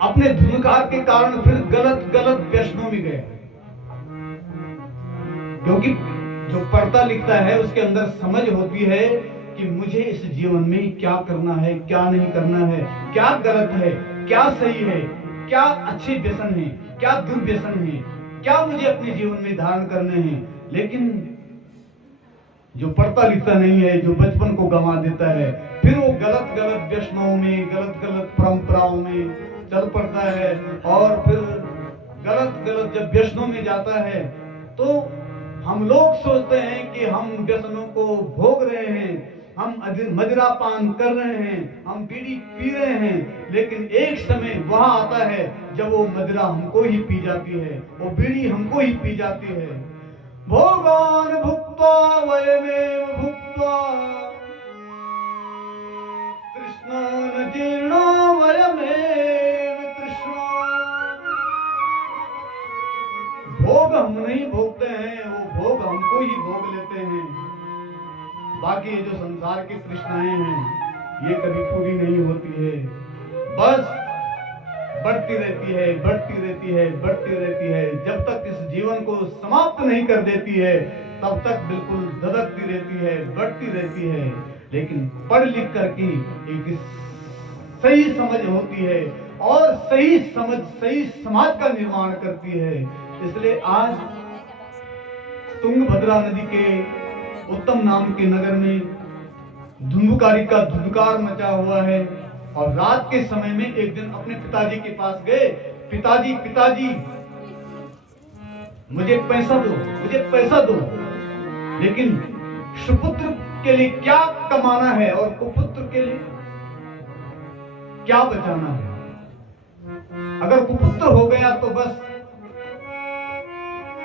अपने धुंधुकार के कारण फिर गलत व्यसनों में गए। क्योंकि जो पढ़ता लिखता है उसके अंदर समझ होती है कि मुझे इस जीवन में क्या करना है, क्या नहीं करना है, क्या गलत है, क्या सही है, क्या अच्छे व्यसन है, क्या दुर्व्यसन है, क्या मुझे अपने जीवन में धारण करने हैं। लेकिन जो पढ़ता लिखता नहीं है, जो बचपन को गंवा देता है, फिर वो गलत व्यसनों में, गलत परंपराओं में चल पड़ता है और फिर गलत जब व्यसनों में जाता है तो हम लोग सोचते हैं कि हम व्यसनों को भोग रहे हैं, हम मदिरा पान कर रहे हैं, हम बीड़ी पी रहे हैं, लेकिन एक समय वह आता है जब वो मदिरा हमको ही पी जाती है, वो बीड़ी हमको ही पी जाती है। भोगान भुक्त्वा वयमेव भुक्त्वा कृष्णान जीर्णो वयमेव तृष्णा। भोग हम नहीं भोगते हैं, वो भोग हमको ही भोग लेते हैं। बाकी ये जो संसार की तृष्णाएं हैं, ये कभी पूरी नहीं होती है, बस बढ़ती रहती है, बढ़ती रहती है, बढ़ती रहती है। जब तक इस जीवन को समाप्त नहीं कर देती है, तब तक बिल्कुल धधकती रहती है, बढ़ती रहती है। लेकिन पढ़ लिख करके एक सही समझ होती है और सही समझ सही समाज का निर्माण करती है। इसलिए आज तुंगभद्रा नदी के उत्तम नाम के नगर में धुंधुकारी का धुंधुकार मचा हुआ है। और रात के समय में एक दिन अपने पिताजी के पास गए, पिताजी मुझे पैसा दो, मुझे पैसा दो। लेकिन सुपुत्र के लिए क्या कमाना है और कुपुत्र के लिए क्या बचाना है। अगर कुपुत्र हो गया तो बस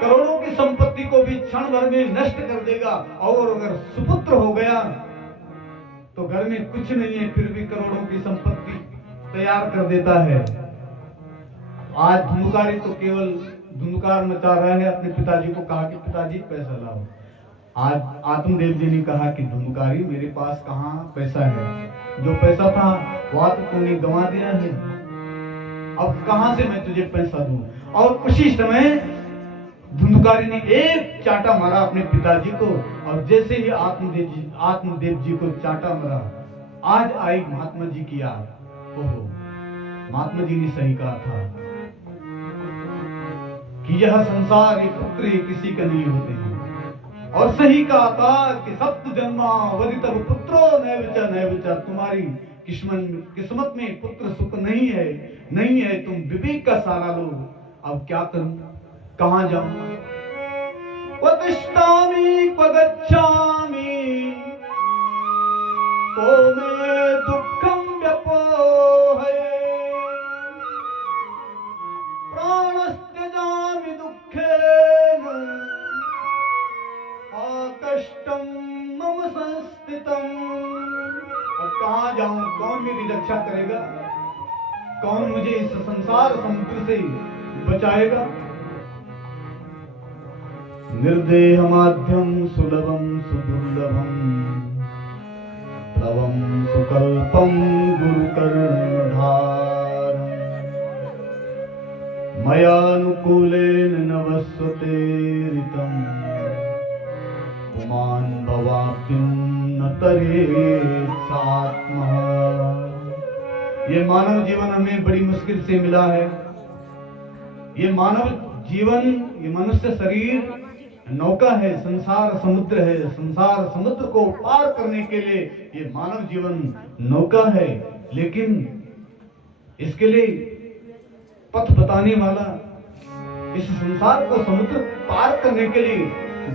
करोड़ों की संपत्ति को भी क्षण भर में नष्ट कर देगा, और अगर सुपुत्र हो गया तो घर में कुछ नहीं है, फिर भी करोड़ों की संपत्ति तैयार कर देता है। आज धुंधुकारी तो केवल धुंधुकार मचा रहा है। अपने पिताजी को कहा कि पिताजी पैसा लाओ। आज आत्मदेव जी ने कहा कि धुंधुकारी मेरे पास कहाँ पैसा है, जो पैसा था वह तो तूने गंवा दिया है, अब कहां से मैं तुझे पैसा दूं। और उसी समय धुंधुकारी ने एक चाटा मारा अपने पिताजी को, और जैसे ही आत्मदेव जी को चाटा मारा, आज आई महात्मा जी की याद। ओहो, महात्मा जी ने सही कहा था कि यह संसार ये पुत्र किसी का नहीं होते हैं, और सही कहा था कि सप्त जन्मा वदित पुत्रो नैवच। तुम्हारी किस्मत में पुत्र सुख नहीं है, तुम विवेक का सहारा लो। अब क्या करूं, कहां जाऊं। क्वतिष्ठामि क्व गच्छामि को मे दुःखं व्यपोहये, प्राणस्त्यजामि दुःखेन कष्टम मम संस्थितम। अब कहाँ जाऊं, कौन मेरी रक्षा करेगा, कौन मुझे इस संसार समुद्र से बचाएगा। निर्देहमाद्यम सुलभम सुदुर्लभम प्लवम सुकल्पम गुरुकर्णधार। मयानुकूलेन नवस्वते ऋतम् पुमान् भवाप्तिं न तरेत् सात्मः। ये मानव जीवन हमें बड़ी मुश्किल से मिला है। ये मानव जीवन, ये मनुष्य शरीर नौका है, संसार समुद्र है। संसार समुद्र को पार करने के लिए ये मानव जीवन नौका है, लेकिन इसके लिए पथ बताने वाला, इस संसार को समुद्र पार करने के लिए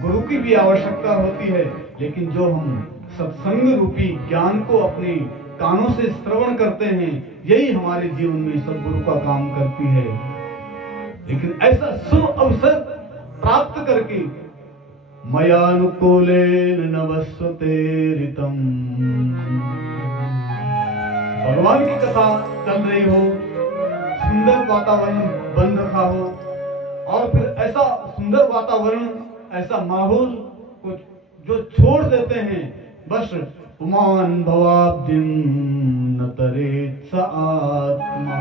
गुरु की भी आवश्यकता होती है। लेकिन जो हम सत्संग रूपी ज्ञान को अपने कानों से श्रवण करते हैं, यही हमारे जीवन में सब गुरु का काम करती है। लेकिन ऐसा शुभ अवसर प्राप्त करके मयानुकूलेन नवस्वते ऋतम्, भगवान की कथा चल रही हो, सुंदर वातावरण बन रखा हो, और फिर ऐसा सुंदर वातावरण, ऐसा माहौल को जो छोड़ देते हैं, बस पुमान भवाब्दिं न तरेत् स आत्मा।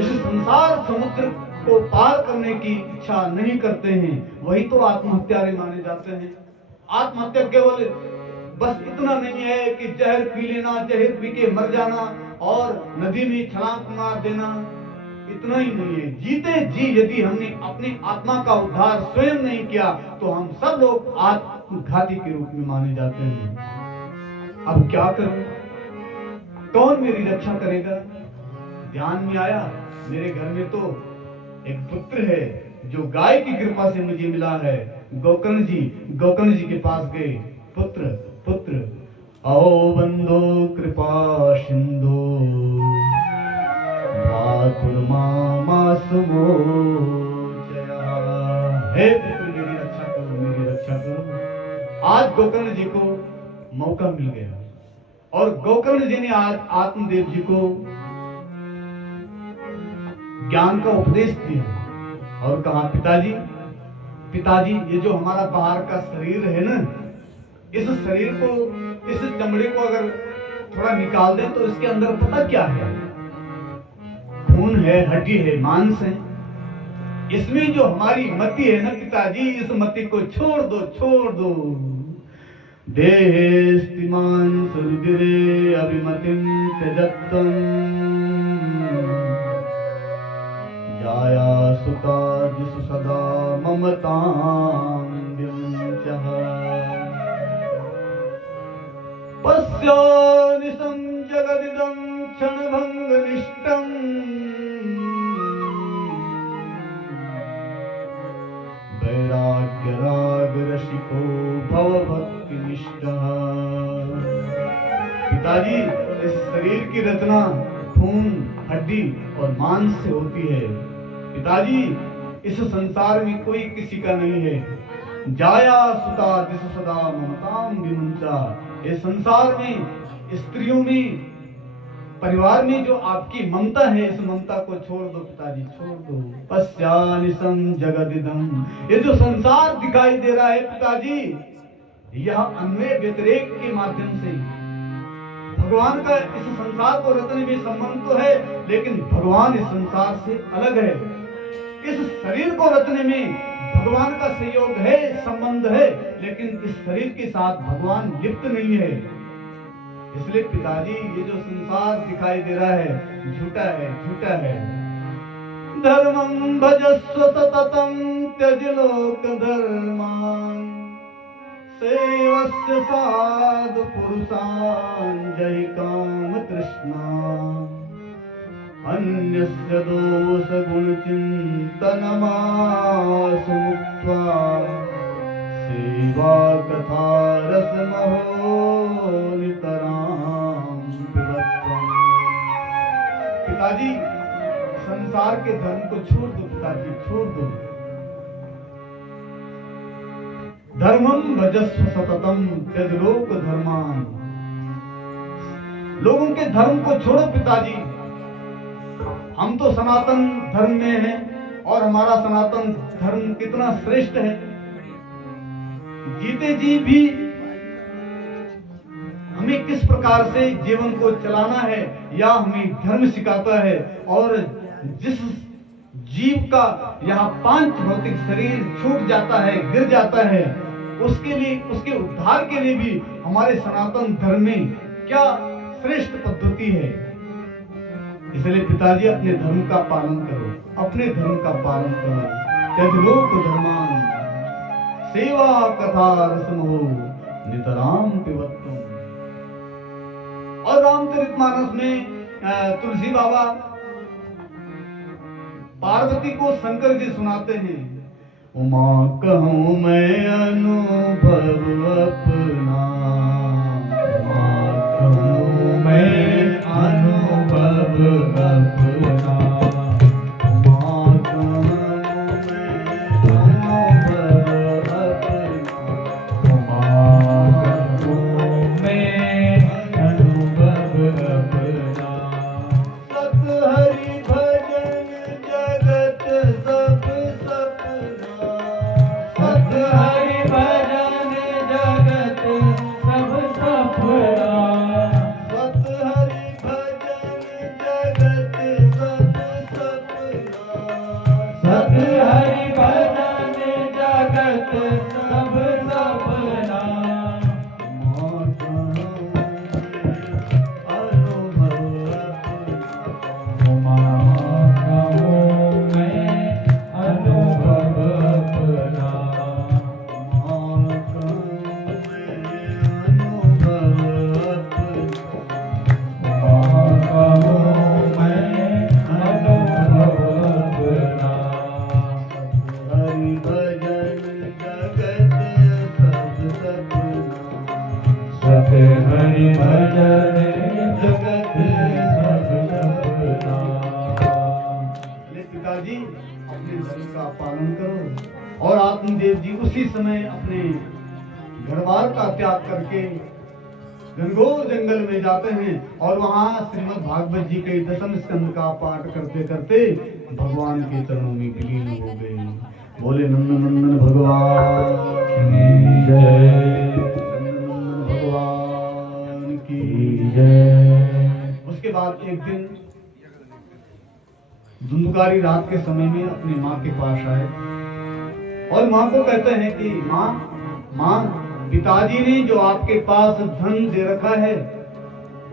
इस संसार समुद्र को पार करने की इच्छा नहीं करते हैं, वही तो आत्महत्यारे माने जाते हैं। आत्महत्या केवल बस इतना नहीं है कि जहर पी लेना, जहर पी के मर जाना और नदी में छलांग मार देना, इतना ही नहीं है। जीते जी यदि हमने अपनी आत्मा का उद्धार स्वयं नहीं किया तो हम सब लोग आत्मघाती के रूप में माने जाते हैं। अब क्या करूं, कौन मेरी रक्षा करेगा। ध्यान में आया, मेरे घर में तो एक पुत्र है जो गाय की कृपा से मुझे मिला है। गोकर्ण जी के पास गए। पुत्र पुत्र अहो बंधो कृपा सिंधु मातुर्मामासुमो जया। हे पुत्र, मेरी रक्षा करो, मेरी रक्षा करो। आज गोकर्ण जी को मौका मिल गया और गोकर्ण जी ने आज आत्मदेव जी को ज्ञान का उपदेश दिया और कहा, पिताजी ये जो हमारा बाहर का शरीर है ना, इस शरीर को, इस चमड़े को अगर थोड़ा निकाल दें तो इसके अंदर पता क्या है, खून है, हड्डी है, मांस है। इसमें जो हमारी मति है ना पिताजी, इस मति को छोड़ दो। देहेस्तिमान सुरगिरे अभिमतिं त्यजत्वं जाया सुता जिसु सदा ममतां द्युंचः। पश्यानिशं जगदिदं क्षणभङ्गनिष्ठम् वैराग्यरागरसिको भवभक्तिनिष्ठः। पिताजी, इस शरीर की रचना खून, हड्डी और मांस से होती है। पिताजी, इस संसार में कोई किसी का नहीं है। जाया सुता जिस सदा ममताम विमुंचा। इस संसार में, स्त्रियों में, परिवार में जो आपकी ममता है, इस ममता को छोड़ दो पिताजी, छोड़ दो। पश्यानिशं जगदिदं, ये जो संसार दिखाई दे रहा है पिताजी, यह अन्वय व्यतिरेक के माध्यम से भगवान का इस संसार को रचने में संबंध तो है, लेकिन भगवान इस संसार से अलग है। इस शरीर को रचने में भगवान का सहयोग है, संबंध है, लेकिन इस शरीर के साथ भगवान लिप्त नहीं है। इसलिए पिताजी, ये जो संसार दिखाई दे रहा है, झूठा है। धर्मं भजस्व सततं त्यज लोक धर्मान् सेवस्य साधु पुरुषान् जहि काम तृष्णा। अन्यस्य दोष गुण चिंतनमासु मुक्त्वा सेवा कथा रसमहो नितरां पिबत्वम्। पिताजी, संसार के धर्म को छोड़ दो पिताजी, छोड़ दो। धर्मम भजस्व सततम त्यज लोक धर्मान। लोगों के धर्म को छोड़ो पिताजी, हम तो सनातन धर्म में हैं और हमारा सनातन धर्म कितना श्रेष्ठ है। जीते जी भी हमें किस प्रकार से जीवन को चलाना है या हमें धर्म सिखाता है। और जिस जीव का यहाँ पांच भौतिक शरीर छूट जाता है, गिर जाता है, उसके लिए, उसके उद्धार के लिए भी हमारे सनातन धर्म में क्या श्रेष्ठ पद्धति है। इसलिए पिताजी अपने धर्म का पालन करो, अपने धर्म का पालन करो। त्यज लोक धर्मान सेवा कथा रसमो नितराम पिबत्तुम। और रामचरितमानस में तुलसी बाबा पार्वती को शंकर जी सुनाते हैं, उमा कहूं मैं अनुभव अपना, उमा कहूं मैं अनुभव अपना, उमा कहूं मैं अनुभव अपना। सत हरि भजन जगत सब सपना, सत हरि भजन जगत सब सपना, सत हरि भजन जगत सब सपना, सत हरि भजन जगत सब सपना। उमा कहूं मैं अनुभव अपना, उमा कहूं मैं अनुभव अपना। हरि भजन जगत सब सपना, सत हरि भजन जगत सब सपना। पिताजी अपने धर्म का पालन करो। और आत्मदेव जी उसी समय अपने घरबार का त्याग करके घनघोर जंगल में जाते हैं और वहां श्रीमद् भागवत जी के दशम स्कंद का पाठ करते करते भगवान के चरणों में विलीन हो गए। बोले नंदनंदन भगवान की जय, नंदनंदन भगवान की जय। उसके बाद एक दिन धुंधकारी रात के समय में अपनी माँ के पास आए और माँ को कहते हैं कि माँ पिताजी ने जो आपके पास धन दे रखा है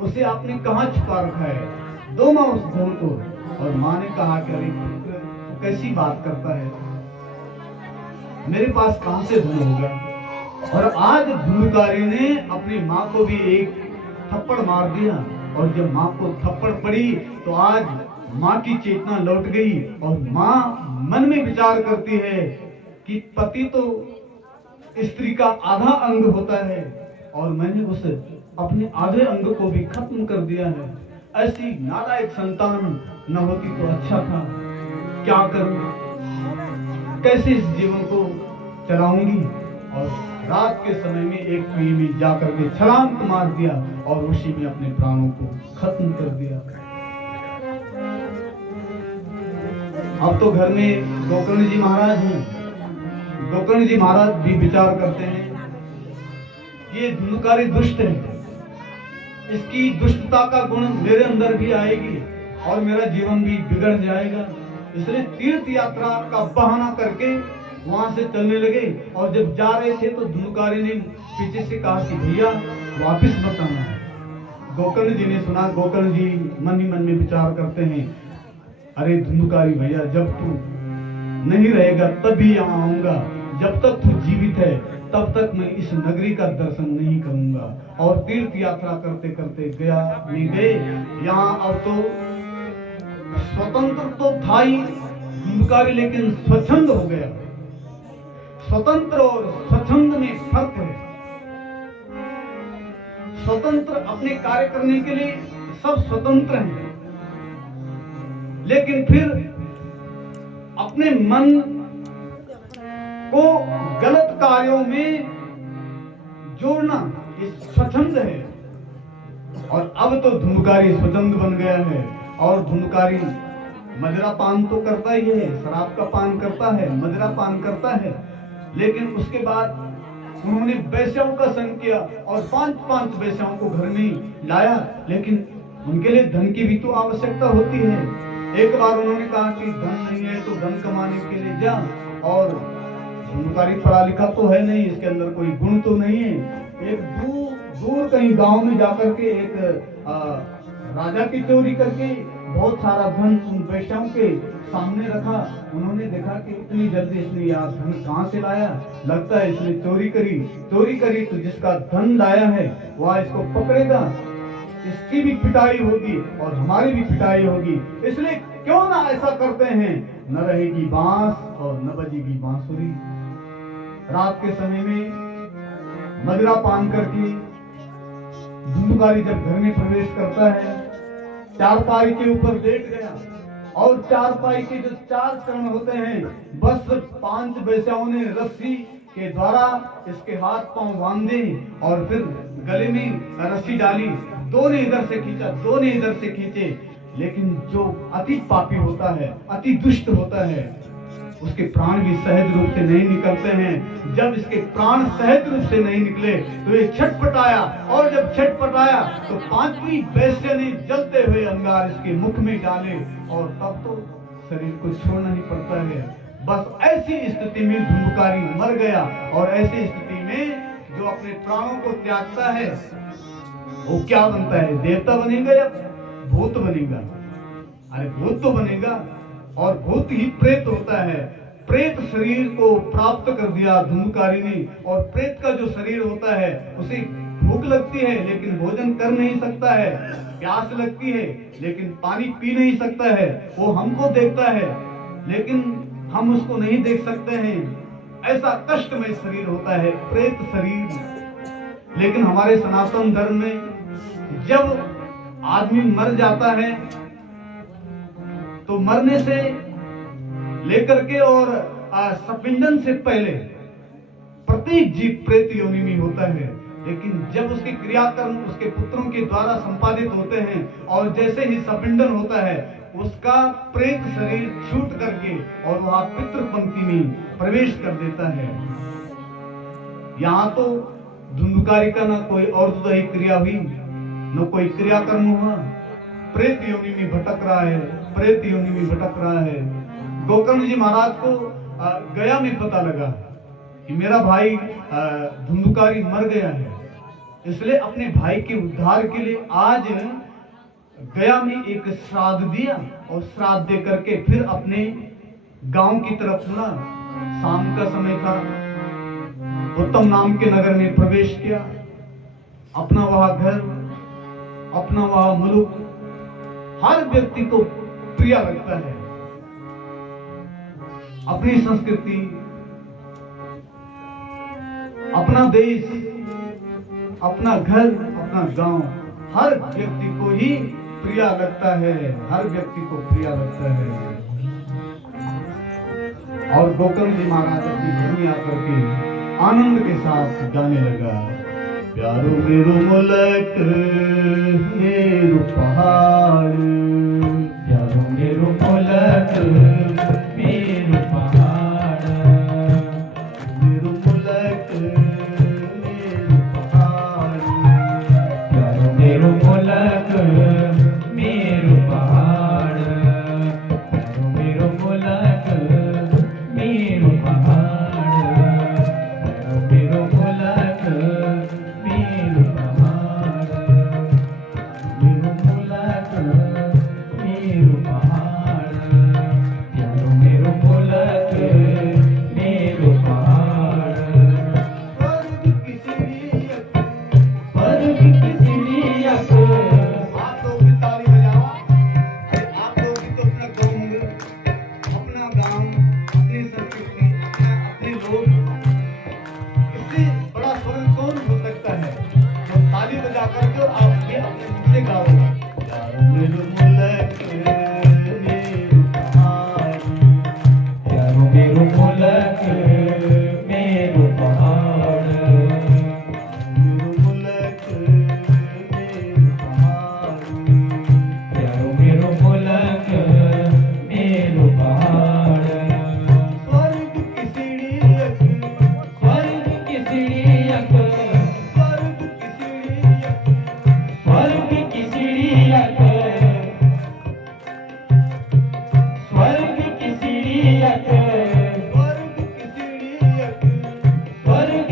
उसे आपने कहाँ छुपा रखा है, दो माँ उस धन को। और माँ ने कहा कि अरे पुत्र कैसी बात करता है, मेरे पास कहाँ से धन होगा। और आज धुंधकारी ने अपनी माँ को भी एक थप्पड़ मार दिया और जब माँ को थप्पड़ पड़ी तो आज माँ की चेतना लौट गई और माँ मन में विचार करती है कि पति तो स्त्री का आधा अंग होता है और मैंने उस अपने आधे अंग को भी खत्म कर दिया है। ऐसी नालायक संतान न होती तो अच्छा था। क्या करूं, कैसे इस जीवन को चलाऊंगी। और रात के समय में एक कुएं में जाकर के छलांग मार दिया और उसी में अपने प्राणों को खत्म कर दिया। अब तो घर में गोकर्ण जी महाराज हैं। गोकर्ण जी महाराज भी विचार करते हैं ये धुंधकारी दुष्ट है, इसकी दुष्टता का गुण मेरे अंदर भी आएगी और मेरा जीवन भी बिगड़ जाएगा। इसलिए तीर्थ यात्रा का बहाना करके वहां से चलने लगे। और जब जा रहे थे तो धुंधकारी ने पीछे से कहा कि भैया वापस मत आना। गोकर्ण जी ने सुना। गोकर्ण जी मन ही मन में विचार करते हैं, अरे धुंधकारी भैया जब तू नहीं रहेगा तभी यहाँ आऊंगा, जब तक तू जीवित है तब तक मैं इस नगरी का दर्शन नहीं करूंगा। और तीर्थ यात्रा करते करते गए यहाँ। अब तो स्वतंत्र तो था ही धुंधकारी, लेकिन स्वच्छंद हो गया। स्वतंत्र और स्वच्छंद में फर्क है। स्वतंत्र अपने कार्य करने के लिए सब स्वतंत्र हैं, लेकिन फिर अपने मन को गलत कार्यों में जोड़ना ये स्वच्छंद है। और अब तो धुंधकारी स्वच्छंद बन गया है। और धुंधकारी मदिरा पान तो करता ही है, शराब का पान करता है, मदिरा पान करता है, लेकिन उसके बाद उन्होंने वेश्याओं का संग किया और 5-5 वेश्याओं को घर में लाया। लेकिन उनके लिए धन की भी तो आवश्यकता होती है। एक बार उन्होंने कहा कि धन नहीं है तो धन कमाने के लिए जा, और धुंधकारी पढ़ा लिखा तो है नहीं, इसके अंदर कोई गुण तो नहीं है। एक दूर कहीं गांव में जाकर के एक राजा की चोरी करके बहुत सारा धन उन वेश्याओं के सामने रखा। उन्होंने देखा कि इतनी जल्दी इसने यह धन कहां से लाया, लगता है इसने चोरी करी तो जिसका धन लाया है वह इसको पकड़ेगा, इसकी भी पिटाई होगी और हमारी भी पिटाई होगी। इसलिए क्यों ना ऐसा करते हैं, न रहेगी बांस और न बजेगी बांसुरी। रात के समय में मदिरा पान करके धुंधकारी जब घर में प्रवेश करता है, चारपाई के ऊपर लेट गया और चारपाई के जो 4 चरण होते हैं, बस 5 वेश्याओं ने रस्सी के द्वारा इसके हाथ पांव बांधे और फिर गले में रस्सी डाली। दो ने इधर से खींचा, दो ने इधर से खींचे, लेकिन जो अति पापी होता है, अति दुष्ट होता है, उसके प्राण भी सहज रूप से नहीं निकलते हैं। जब इसके प्राण सहज रूप से नहीं निकले तो ये छटपटाया, और जब छटपटाया तो 5वीं वेश्या ने जलते हुए अंगार इसके मुख में डाले, और तब तो शरीर को छोड़ना ही पड़ता है। बस ऐसी स्थिति में धुंधकारी मर गया। और ऐसी स्थिति में जो अपने प्राणों को त्यागता है वो क्या बनता है, देवता बनेगा या भूत बनेगा? अरे भूत तो बनेगा, और भूत ही प्रेत होता है। प्रेत शरीर को प्राप्त कर दिया धुंधकारी ने, और प्रेत का जो शरीर होता है उसे भूख लगती है लेकिन भोजन कर नहीं सकता है, प्यास लगती है लेकिन पानी पी नहीं सकता है, वो हमको देखता है लेकिन हम उसको नहीं देख सकते हैं। ऐसा कष्टमय शरीर होता है प्रेत शरीर। लेकिन हमारे सनातन धर्म में जब आदमी मर जाता है तो मरने से लेकर के और सपिंडन से पहले प्रत्येक जीव प्रेत योनि में होता है। लेकिन जब उसके क्रियाकर्म उसके पुत्रों के द्वारा संपादित होते हैं और जैसे ही सपिंडन होता है उसका प्रेत शरीर छूट करके और वह पितृ पंक्ति में प्रवेश कर देता है। यहाँ तो धुंधकारी का ना कोई औरतदायी क्रिया हुई, न कोई क्रियाकर्म हुआ, प्रेत योनि में भटक रहा है, प्रेत योनि में भटक रहा है। गोकर्ण जी महाराज को गया में पता लगा कि मेरा भाई धुंधकारी मर गया है, इसलिए अपने भाई के उद्धार के लिए आज गया में एक श्राद्ध दिया, और श्राद्ध दे करके फिर अपने गांव की तरफ मुड़ा। शाम का समय था, उत्तम नाम के नगर में प्रवेश किया। अपना वह घर, अपना वह मुल्क हर व्यक्ति को प्रिय लगता है। अपनी संस्कृति, अपना देश, अपना घर, अपना गांव हर व्यक्ति को ही प्रिय लगता है, हर व्यक्ति को प्रिय लगता है। और गोकर्ण जी महाराज अपनी घर में आकर के आनंद के साथ गाने लगा, प्यारो मेरो मुल्क मेरो पहाड़, प्यारो मेरो मुल्क मेरो पहाड़, मेरो मुल्क मेरो पहाड़, प्यारो मेरो मुल्क मेरो पहाड़, प्यारो मेरो मुल्क मेरो पहाड़, प्यारो मेरो मुल्क मेरो पहाड़, मेरो मुल्क मेरो पहाड़ मेरो मुल्क मेरो पहाड़ प्यारो मेरो मुल्क मेरो पहाड़ स्वर्ग की सीढ़ी स्वर्ग की सीढ़ियक स्वर्ग की सीढ़ियक स्वर्ग की सीढ़ियक स्वर्ग की सीढ़ियक स्वर्ग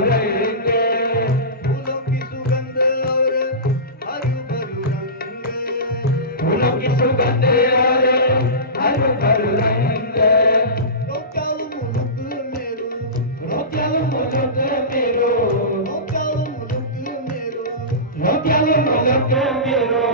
रहेंगे फूलों की सुगंध और हरु भरु रंग फूलों की सुगंध और हरु भरु रंग रोक्याल मुलुक मेरो रोक्याल मुलुक मेरो रोक्याल मुलुक मेरो रोक्याल मुलुक मेरो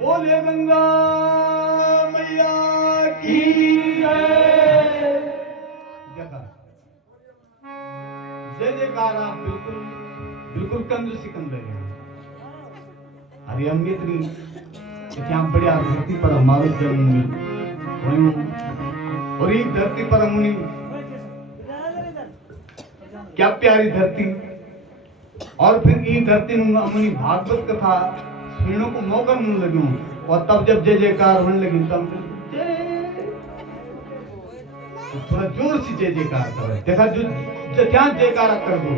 बोले गंगा मैया की जय जयकार। आप बिल्कुल बिल्कुल कंजू सिकंदर हैं। अरे हम इतनी क्या बढ़िया धरती पर हमारे जन्म हुई और एक धरती पर हमनी क्या प्यारी धरती और फिर ये धरती में हमनी भागवत कथा सुनने को मौका मिलने लगी और तब जब जय जयकार होने लगी तब तो थोड़ा जोर से जय जयकार करो। देखा जो क्या जयकार कर दो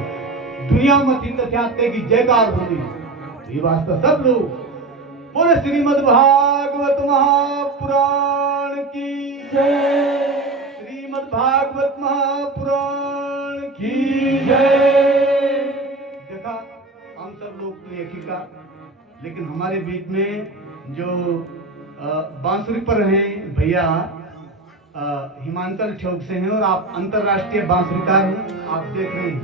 दुनिया में थी तो क्या की जयकार होगी। ये वास्ता सब लोग बोले श्रीमद् भागवत महापुराण की जय श्रीमद् भागवत महापुराण की जय। देखा हम सब लोग तो एक ही का, लेकिन हमारे बीच में जो बांसुरी पर हैं भैया हिमांचल चौक से हैं और आप अंतरराष्ट्रीय बांसुरीकार हैं। आप देख रहे हैं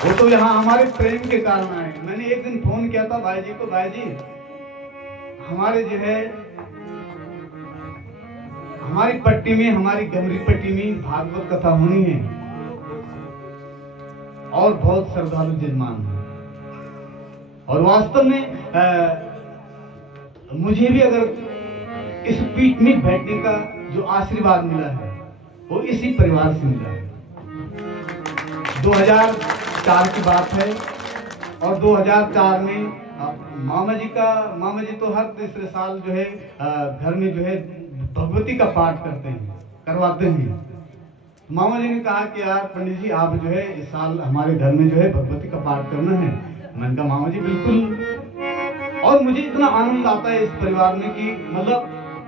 वो तो यहाँ हमारे प्रेम के कारण आए। मैंने एक दिन फोन किया था भाई जी को, भाई जी हमारे जो है हमारी पट्टी में हमारी गमरी पट्टी में भागवत कथा होनी है और बहुत श्रद्धालु जजमान है और वास्तव में मुझे भी अगर इस पीठ में बैठने का जो आशीर्वाद मिला है वो इसी परिवार से मिला है। 2004 की बात है और 2004 में मामा जी तो हर तीसरे साल जो है घर में जो है भगवती का पाठ करते हैं, करवाते हैं। मामा जी ने कहा कि यार पंडित जी आप जो है इस साल हमारे घर में जो है भगवती का पाठ करना है। मैंने कहा मामा जी बिल्कुल। और मुझे इतना आनंद आता है इस परिवार में कि मतलब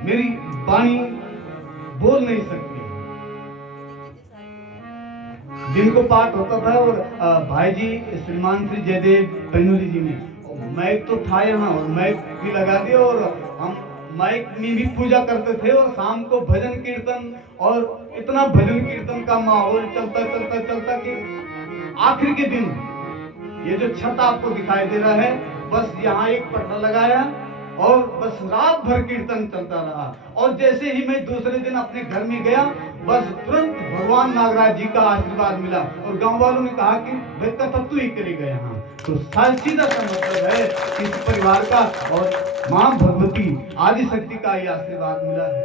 मेरी वाणी बोल नहीं सकती। दिन को पाठ होता था और भाई जी श्रीमान श्री जयदेव पेनुली जी ने माइक तो था यहाँ और माइक भी लगा दिया और हम माइक में भी पूजा करते थे और शाम को भजन कीर्तन और इतना भजन कीर्तन का माहौल चलता कि आखिर के दिन ये जो छत आपको दिखाई दे रहा है बस यहाँ एक पटरा लगाया और बस रात भर कीर्तन चलता रहा। और जैसे ही मैं दूसरे दिन अपने घर में गया बस तुरंत भगवान नागराज जी का आशीर्वाद मिला और गांव वालों ने कहा कि भाई कथा तू ही करेगा यहाँ। तो सीधा सा मतलब है कि इस परिवार का और मां भगवती आदि शक्ति का ये आशीर्वाद मिला है।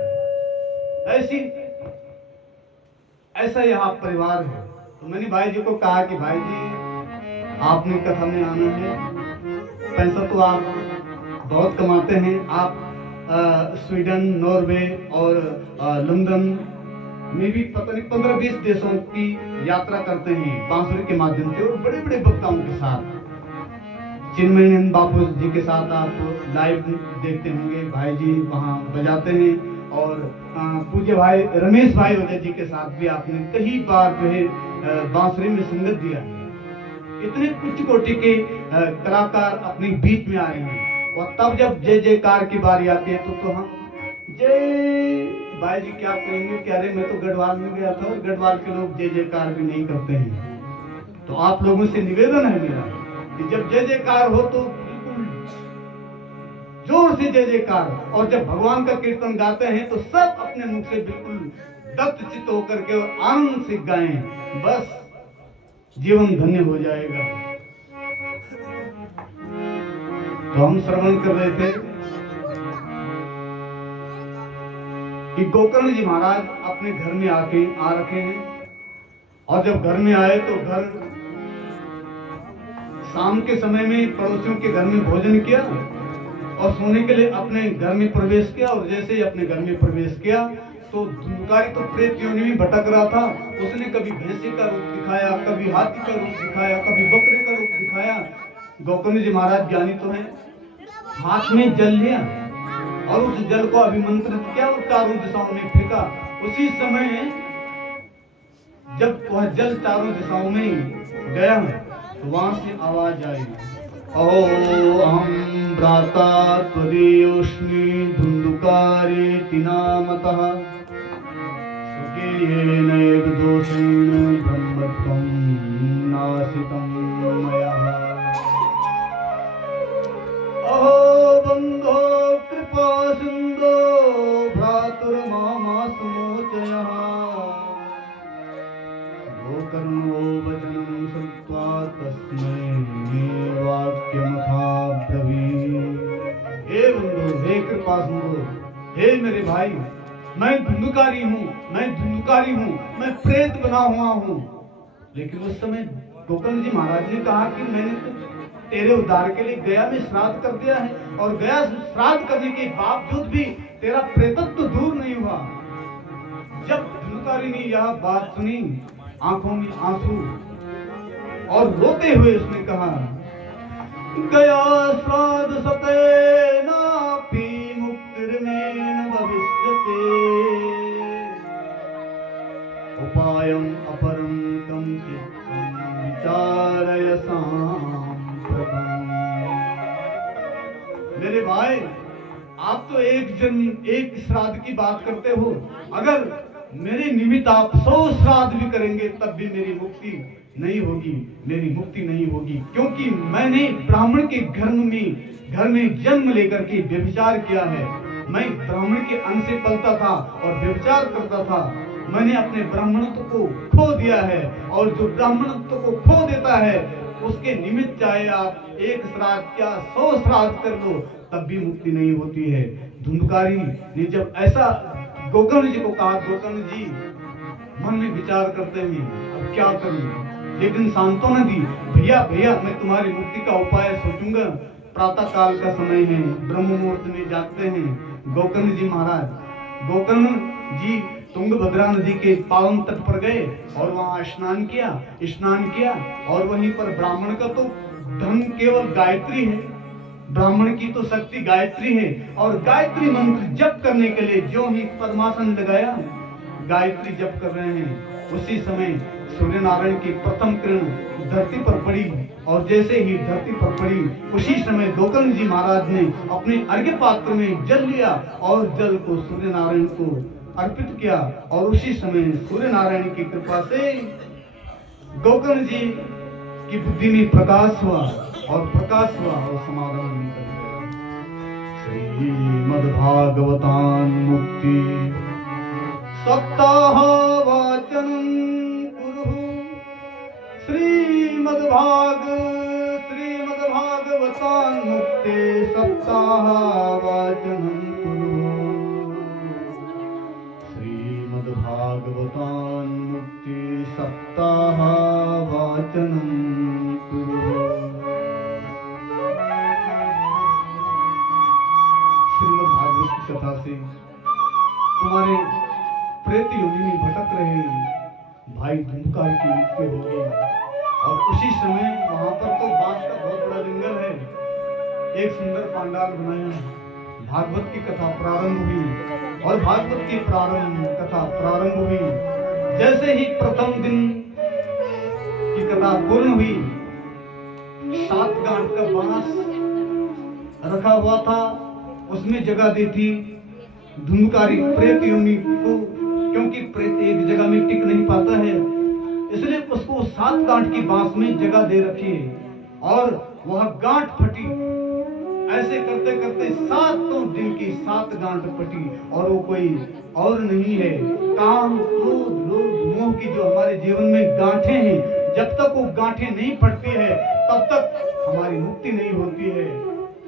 ऐसा यहाँ परिवार है। तो मैंने भाई जी को कहा कि भाई जी आपने कथा में आना है, पैसा तो आप बहुत कमाते हैं, आप स्वीडन, नॉर्वे और लंदन में भी पता नहीं 15-20 देशों की यात्रा करते हैं बांसुरी के माध्यम से और बड़े बड़े वक्ताओं के साथ। चिन्मयानंद बापू जी के साथ आप लाइव देखते होंगे, भाई जी वहाँ बजाते हैं और पूज्य भाई रमेश भाई उदय जी के साथ भी आपने कई बार जो है बांसुरी में संगत दिया है। इतने उच्च कोटि के कलाकार अपने बीच में आए हैं और तब जब जय जयकार की बारी आती है तो हम जय भाई जी क्या कहेंगे कि अरे मैं तो गढ़वाल में गया था और गढ़वाल के लोग जय जयकार भी नहीं करते हैं। तो आप लोगों से निवेदन है मेरा कि जब जय जयकार हो तो बिल्कुल जोर से जय जयकार, और जब भगवान का कीर्तन गाते हैं तो सब अपने मुख से बिल्कुल दत्तचित्त होकर के और आनंद से गाएं, बस जीवन धन्य हो जाएगा। तो हम श्रवण कर रहे थे कि गोकर्ण जी महाराज अपने घर में आ रखे हैं, और जब घर में आए तो घर शाम के समय में पड़ोसियों के घर में भोजन किया और सोने के लिए अपने घर में प्रवेश किया। और जैसे ही अपने घर में प्रवेश किया तो धुंधकारी तो प्रेत योनि में भटक रहा था। उसने कभी भैंसी का रूप दिखाया, कभी हाथी का रूप दिखाया, कभी बकरे का रूप दिखाया। गोकर्ण जी महाराज ज्ञानी तो हैं, हाथ में जल लिया और उस जल को अभिमंत्रित किया और चारों दिशाओं में फेंका। उसी समय जब वह जल चारों दिशाओं में गया तो वहां से आवाज आई, ओम भ्राता त्वदीयोष्णि धुंधुकारे तिनामतः सुकेयेनैव दोषेण ब्रह्मत्वं नासितं मया। अहो बन्धो कृपा सिन्धो भ्रातुर्मामासुमोचयः गोकर्णो वचनं श्रुत्वा तस्मै वाक्यमथा ब्रवीत्। हे बंधु, हे कृपा सिंधु, हे मेरे भाई, मैं धुंधुकारी हूँ, मैं प्रेत बना हुआ हूँ। लेकिन उस समय गोकर्ण जी महाराज ने कहा कि मैंने तो तेरे उद्धार के लिए गया में श्राद्ध कर दिया है, और गया श्राद्ध करने के बावजूद भी तेरा प्रेतत्व तो दूर नहीं हुआ। जब धुंधुकारी ने यह बात सुनी, आंखों में आंसू और रोते हुए उसने कहा, गया श्राद्ध सतेनापि मुक्तिर्नेन भविष्यते उपायम् अपरं कञ्चित् विचारय साम्प्रतम्। मेरे भाई, आप तो एक श्राद्ध की बात करते हो, अगर मेरे निमित्त आप 100 श्राद्ध भी करेंगे तब भी मेरी मुक्ति नहीं होगी, क्योंकि मैंने ब्राह्मण के घर में जन्म लेकर के व्यभिचार किया है। मैं ब्राह्मण के अंश से पलता था और व्यभिचार करता था। मैंने अपने ब्राह्मणत्व को खो दिया है, और जो ब्राह्मणत्व को खो देता है उसके निमित्त चाहे आप 1 श्राद्ध क्या 100 श्राद्ध कर लो तब भी मुक्ति नहीं होती है। धुंधुकारी ने जब ऐसा गोकर्ण जी को कहा, गोकर्ण जी मन में विचार करते हैं अब क्या करूं, लेकिन सांत्वना दी, भैया मैं तुम्हारी मुक्ति का उपाय सोचूंगा। प्रातः काल का समय है, ब्रह्म मुहूर्त में जागते हैं गोकर्ण जी महाराज। गोकर्ण जी तुंगभद्रा नदी के पावन तट पर गए और वहां स्नान किया और वहीं पर ब्राह्मण का तो धन केवल गायत्री है, ब्राह्मण की तो शक्ति गायत्री है, और गायत्री मंत्र जप करने के लिए जो ही पद्मासन लगाया, गायत्री जप कर रहे हैं, उसी समय सूर्य नारायण की प्रथम किरण धरती पर पड़ी, और जैसे ही धरती पर पड़ी उसी समय गोकर्ण जी महाराज ने अपने अर्घ्य पात्र में जल लिया और जल को सूर्य नारायण को अर्पित किया, और उसी समय सूर्य नारायण की कृपा से गोकर्ण जी की बुद्धि में प्रकाश हुआ और समाधान निकल गया। श्रीमद्भागवतान मुक्ति सप्ताह वाचन कुरु। श्रीमद्भागवतान मुक्ति सप्ताह वाचन कुरु। श्रीमद्भागवतान मुक्ति सप्ताह वाचन कुरु। श्रीमद्भागवत की कथा से तुम्हारे प्रेत योनि में भटक रहे भाई धुंधुकार की मृत्यु हो गई, और उसी समय वहां पर तो बांस का बहुत बड़ा जंगल है, एक सुंदर पंडाल बनाया, भागवत की कथा प्रारंभ हुई और भागवत की कथा प्रारंभ हुई। जैसे ही प्रथम दिन की कथा पूर्ण हुई, 7 गांठ का बांस रखा हुआ था, उसमें जगह दी थी धुंधकारी प्रेत योनि को, क्योंकि प्रेत एक जगह में टिक नहीं पाता है, इसलिए उसको 7 गांठ की बांस में जगह दे रखी है। और वह गांठ फटी। ऐसे करते करते 7 दिन की 7 गांठ फटी। और वो कोई और नहीं है, काम, क्रोध, लोभ, मोह की जो हमारे जीवन में गांठें हैं, जब तक वो गांठें नहीं फटती है तब तक हमारी मुक्ति नहीं होती है।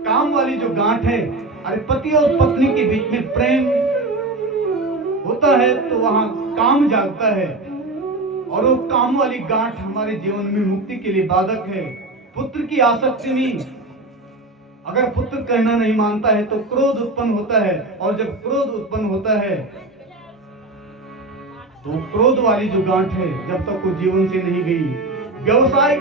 काम वाली जो गांठ है, अरे पति और पत्नी के बीच में प्रेम होता है तो वहां काम जागता है, और वो काम वाली गांठ हमारे जीवन में मुक्ति के लिए बाधक है। पुत्र की आसक्ति में अगर पुत्र कहना नहीं मानता है तो क्रोध उत्पन्न होता है, और जब क्रोध उत्पन्न होता है तो क्रोध वाली जो गांठ है जब तक वो जीवन से नहीं गई, व्यवसाय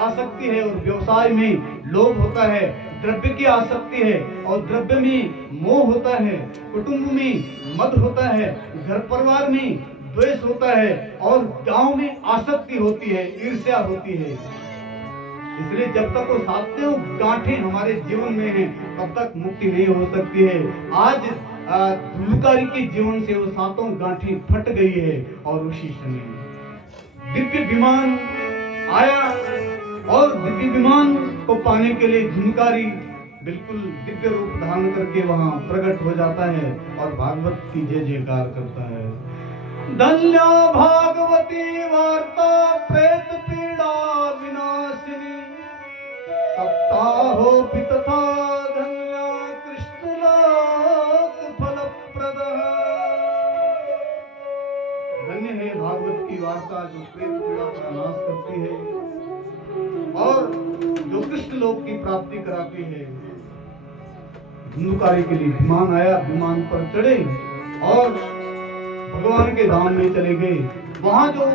आसक्ति है और व्यवसाय में लोभ होता है, द्रव्य की आसक्ति है और द्रव्य में मोह होता है, कुटुंब में मद होता है, घर परिवार में द्वेष होता है, और गांव में आसक्ति होती है, ईर्ष्या होती है। इसलिए जब तक वो 7 गांठें हमारे जीवन में हैं तब तक मुक्ति नहीं हो सकती है। आज धुंधकारी के जीवन से वो 7 गांठें फट गई है, और उसी समय दिव्य विमान आया, और दिव्य विमान को पाने के लिए धुंधकारी बिल्कुल दिव्य रूप धारण करके वहां प्रकट हो जाता है और भागवत की जय जयकार करता है। धन्य भागवती वार्ता प्रेत पीड़ा विनाशिनी, सप्ताहो तथा धन्य कृष्ण लोक फलप्रद। धन्य है भागवत की वार्ता जो प्रेत पीड़ा का नाश करती है और जो कृष्ण लोक की प्राप्ति कराती है। धुंधकारी के लिए विमान आया, विमान पर चढ़े और भगवान के धाम में चले गए। वहां जो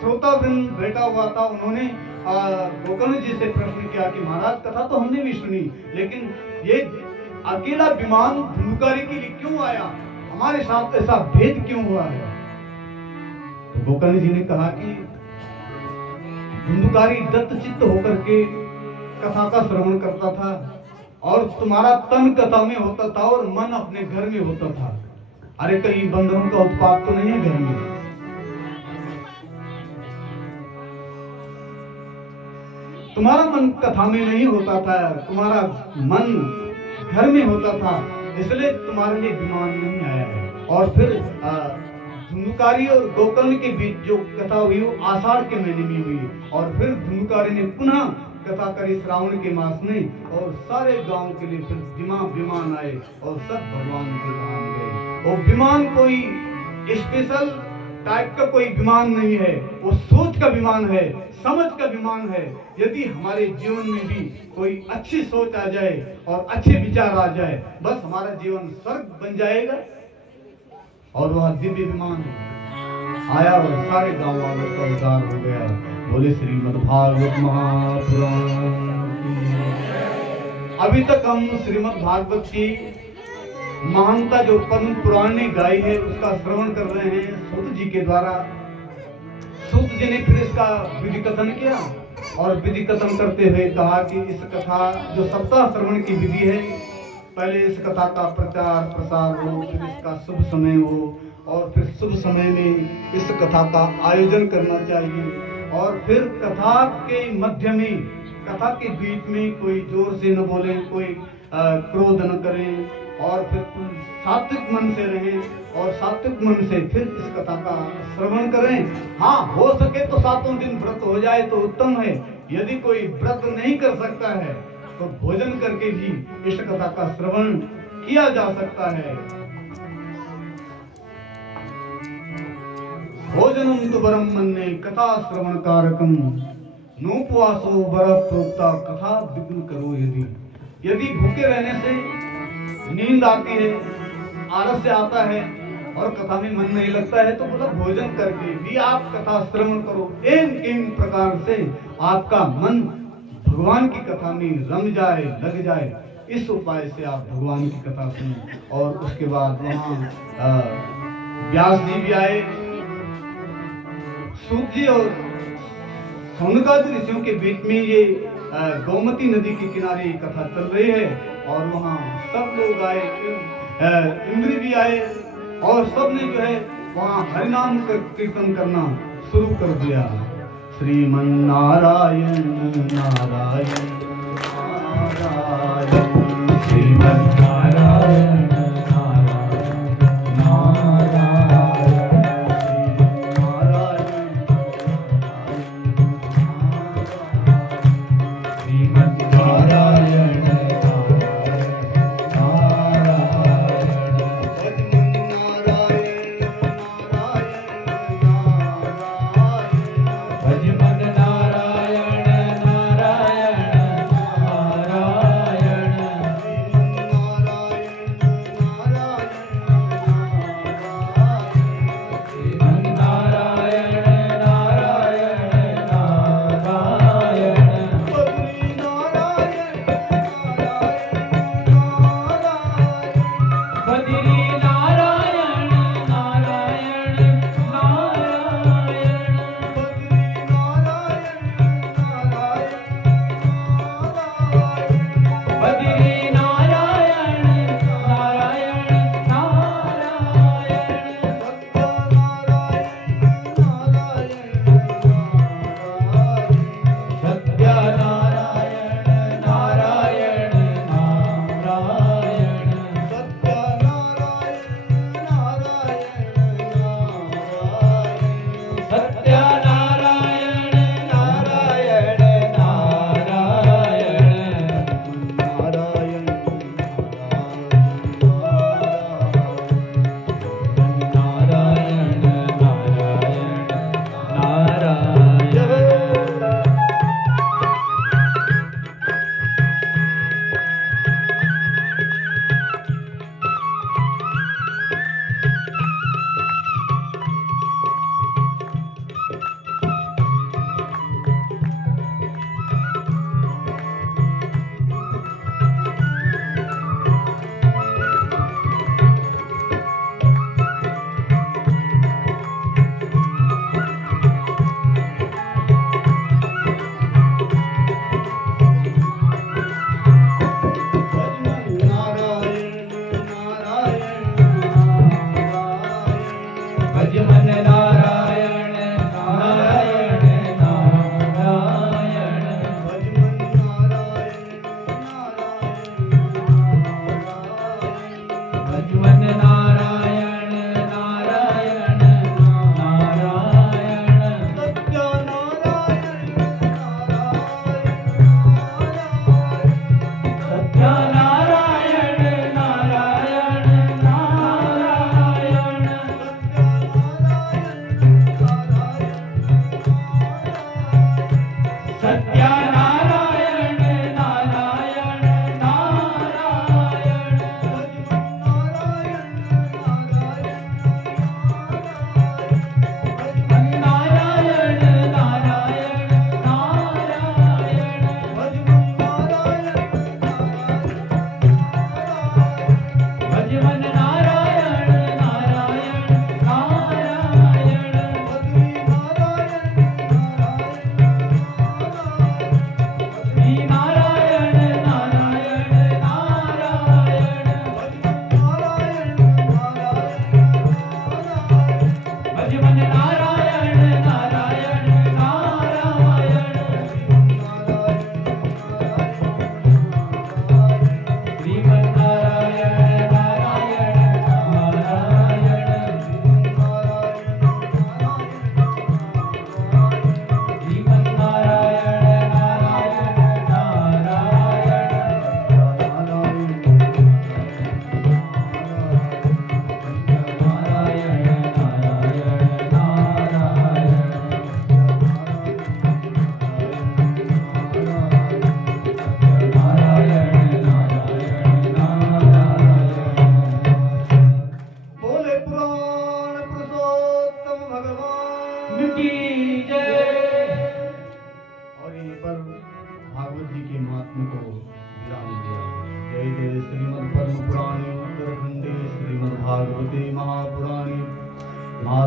श्रोतावृंद बैठा हुआ था, उन्होंने गोकर्ण जी से प्रश्न किया कि महाराज कथा तो हमने भी सुनी, लेकिन ये अकेला विमान धुंधकारी के लिए क्यों आया, हमारे साथ ऐसा भेद क्यों हुआ है? तो गोकर्ण जी ने कहा कि धुंधकारी दत्तचित्त होकर के कथा का श्रवण करता था, और तुम्हारा तन कथा में होता था और मन अपने घर में होता था। अरे कहीं बंदरों का उत्पात तो नहीं है घर में? तुम्हारा मन कथा में नहीं होता था, तुम्हारा मन घर में होता था, इसलिए तुम्हारे लिए विमान नहीं आया है। और फिर धुंधकारी और गोकर्ण के बीच जो कथा हुई वो आषाढ़ के महीने में हुई, और फिर धुंधकारी ने पुनः कथा करी श्रावण के मास में, और सारे गांव के लिए फिर विमान आए और सब भगवान के धाम गए। वो विमान कोई स्पेशल टाइप का कोई विमान नहीं है, वो सोच का विमान है, समझ का विमान है। यदि हमारे जीवन में भी कोई अच्छी सोच आ जाए और अच्छे विचार आ जाए, बस हमारा जीवन स्वर्ग बन जाएगा। और वह दिव्य विमान आया और सारे गांव वालों का उद्धार हो गया। बोले श्रीमद् भागवत महापुराण की। अभी तक हम श्रीमद् भागवत की महानता जो पद्म पुराण ने गाई है उसका श्रवण कर रहे हैं सूत जी के द्वारा। सूत जी ने फिर इसका विधि कथन किया, और विधि कथन करते हुए कहा कि इस कथा जो सप्ताह श्रवण की विधि है, पहले इस कथा का प्रचार प्रसार हो, फिर इसका शुभ समय हो, और फिर शुभ समय में इस कथा का आयोजन करना चाहिए, और फिर कथा के मध्य में, कथा के बीच में कोई जोर से न बोले, कोई क्रोध न करें, और फिर सात्विक मन से रहें, और सात्विक मन से फिर इस कथा का श्रवण करें। हाँ, हो सके तो 7 दिन व्रत हो जाए तो उत्तम है। यदि कोई व्रत नहीं कर सकता है तो भोजन करके भी इस कथा का श्रवण किया जा सकता है। भोजनम तो वरम मन्ये कथा श्रवण कारकम, नोपवासो वर प्रोक्ता कथा विघ्न करो यदि भूखे रहने से नींद आती है, आलस्य आता है और कथा में मन नहीं लगता है, तो बोला भोजन करके भी आप कथा श्रवण करो। इन प्रकार से आपका मन भगवान की कथा में रंग जाए, लग जाए, इस उपाय से आप भगवान की कथा सुने। और उसके बाद वहाँ व्यास जी भी आए, सूत जी और सौनकादि ऋषियों के बीच में ये गोमती नदी के किनारे ये कथा चल रही है। और वहाँ सब लोग आए, इंद्र भी आए और सबने जो है वहाँ हरिनाम कीर्तन करना शुरू कर दिया। श्रीमन नारायण नारायण नारायण, श्रीमन नारायण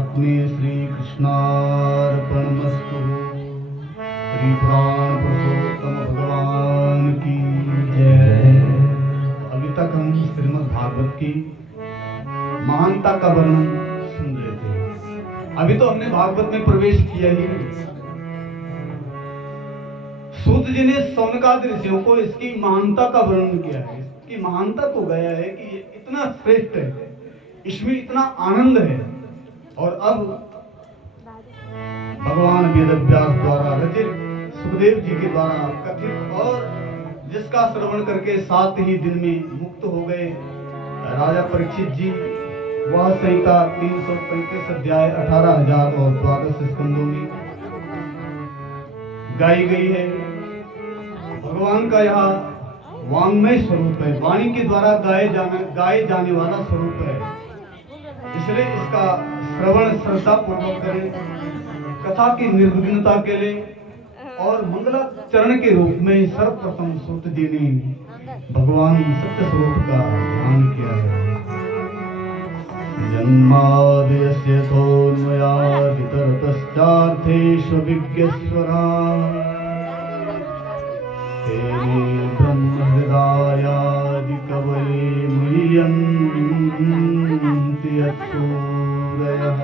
परमात्मे श्री कृष्णार्पणमस्तु। श्री पुराण पुरुषोत्तम भगवान की जय। अभी तक हम श्रीमद् भागवत की महानता का वर्णन सुन रहे थे। अभी तो हमने भागवत में प्रवेश किया ही नहीं। सूत जी ने सौनकादि ऋषियों को इसकी महानता का वर्णन किया है। इसकी महानता तो गया है कि ये इतना श्रेष्ठ है, इसमें इतना आनंद है। और अब भगवान वेदव्यास द्वारा रचित, सुखदेव जी के द्वारा कथित, और जिसका श्रवण करके 7 ही दिन में मुक्त हो गए राजा परीक्षित जी, वह संहिता 335 अध्याय 18,000 और 12 स्कंदों में गाई गई है। भगवान का यह वांग्मय स्वरूप है, वाणी के द्वारा गाए जाने वाला स्वरूप है। इसलिए इसका श्रवण श्रद्धा पूर्वक करें, कथा की निर्विघ्नता के लिए। और मंगलाचरण के रूप में सर्वप्रथम सूत जी ने भगवान सत्य स्वरूप का ध्यान किया है। जन्माद्यस्य तोन्मयादितरतश्चार्थेष्वभिज्ञस्वरा तेने ब्रह्महृदायादिकवये मुह्यन्ति यत्सूरयः।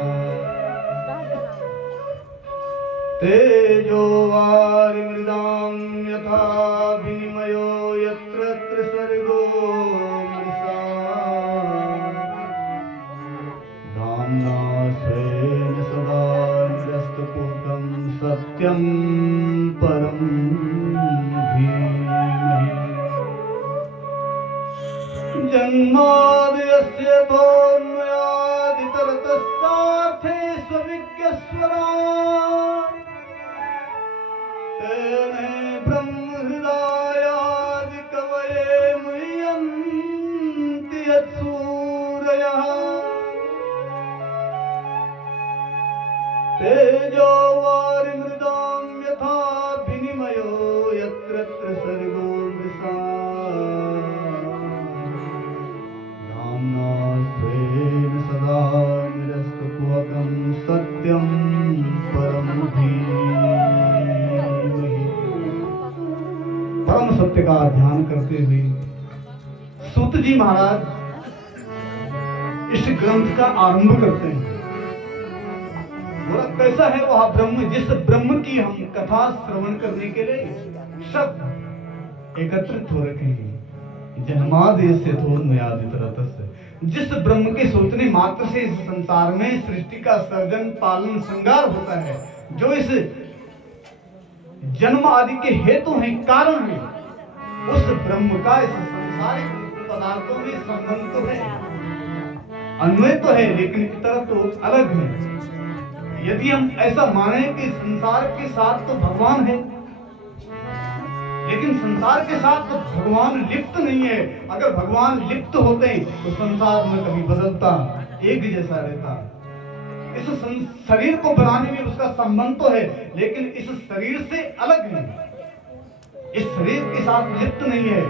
तेजो वारिमृदां यथा विनिमयो यत्र त्रिसर्गो मृषा धाम्ना स्वेन सदा निरस्तकुहकं सत्यं परं धीमहि। जन्माद्यस्य तोन्मयादितरतश्चार्थेष्वभिज्ञस्वराट् तेने ब्रह्महृदायादिकवये मुह्यन्ति यत्सूरयः। तेजो वारिमृदां यथा विनिमयो यत्र त्रिसर्गो मृषा धाम्ना स्वेन सदा निरस्तकुहकं सत्यं परं धीमहि। परम सत्य का ध्यान करते हुए सूत जी महाराज इस ग्रंथ का आरंभ करते हैं। बोला कैसा है वह ब्रह्म, जिस ब्रह्म की हम कथा श्रवण करने के लिए सब एकत्रित हो रखे हैं। जन्माद्यस्य तोन्मयादितरतस्य, जिस ब्रह्म के सोचने मात्र से इस संसार में सृष्टि का सर्जन पालन श्रृंगार होता है, जो इस जन्म आदि के हेतु हैं, कारण हैं, उस ब्रह्म का इस संसारिक पदार्थों में संबंध तो है, अन्वय तो है, लेकिन इतर तो अलग है। यदि हम ऐसा माने कि संसार के साथ तो भगवान है, लेकिन संसार के साथ तो भगवान लिप्त नहीं है। अगर भगवान लिप्त होते तो संसार में कभी बदलता, एक जैसा रहता। इस शरीर को बनाने में उसका संबंध तो है, लेकिन इस शरीर से अलग है, इस शरीर के साथ लिप्त नहीं है।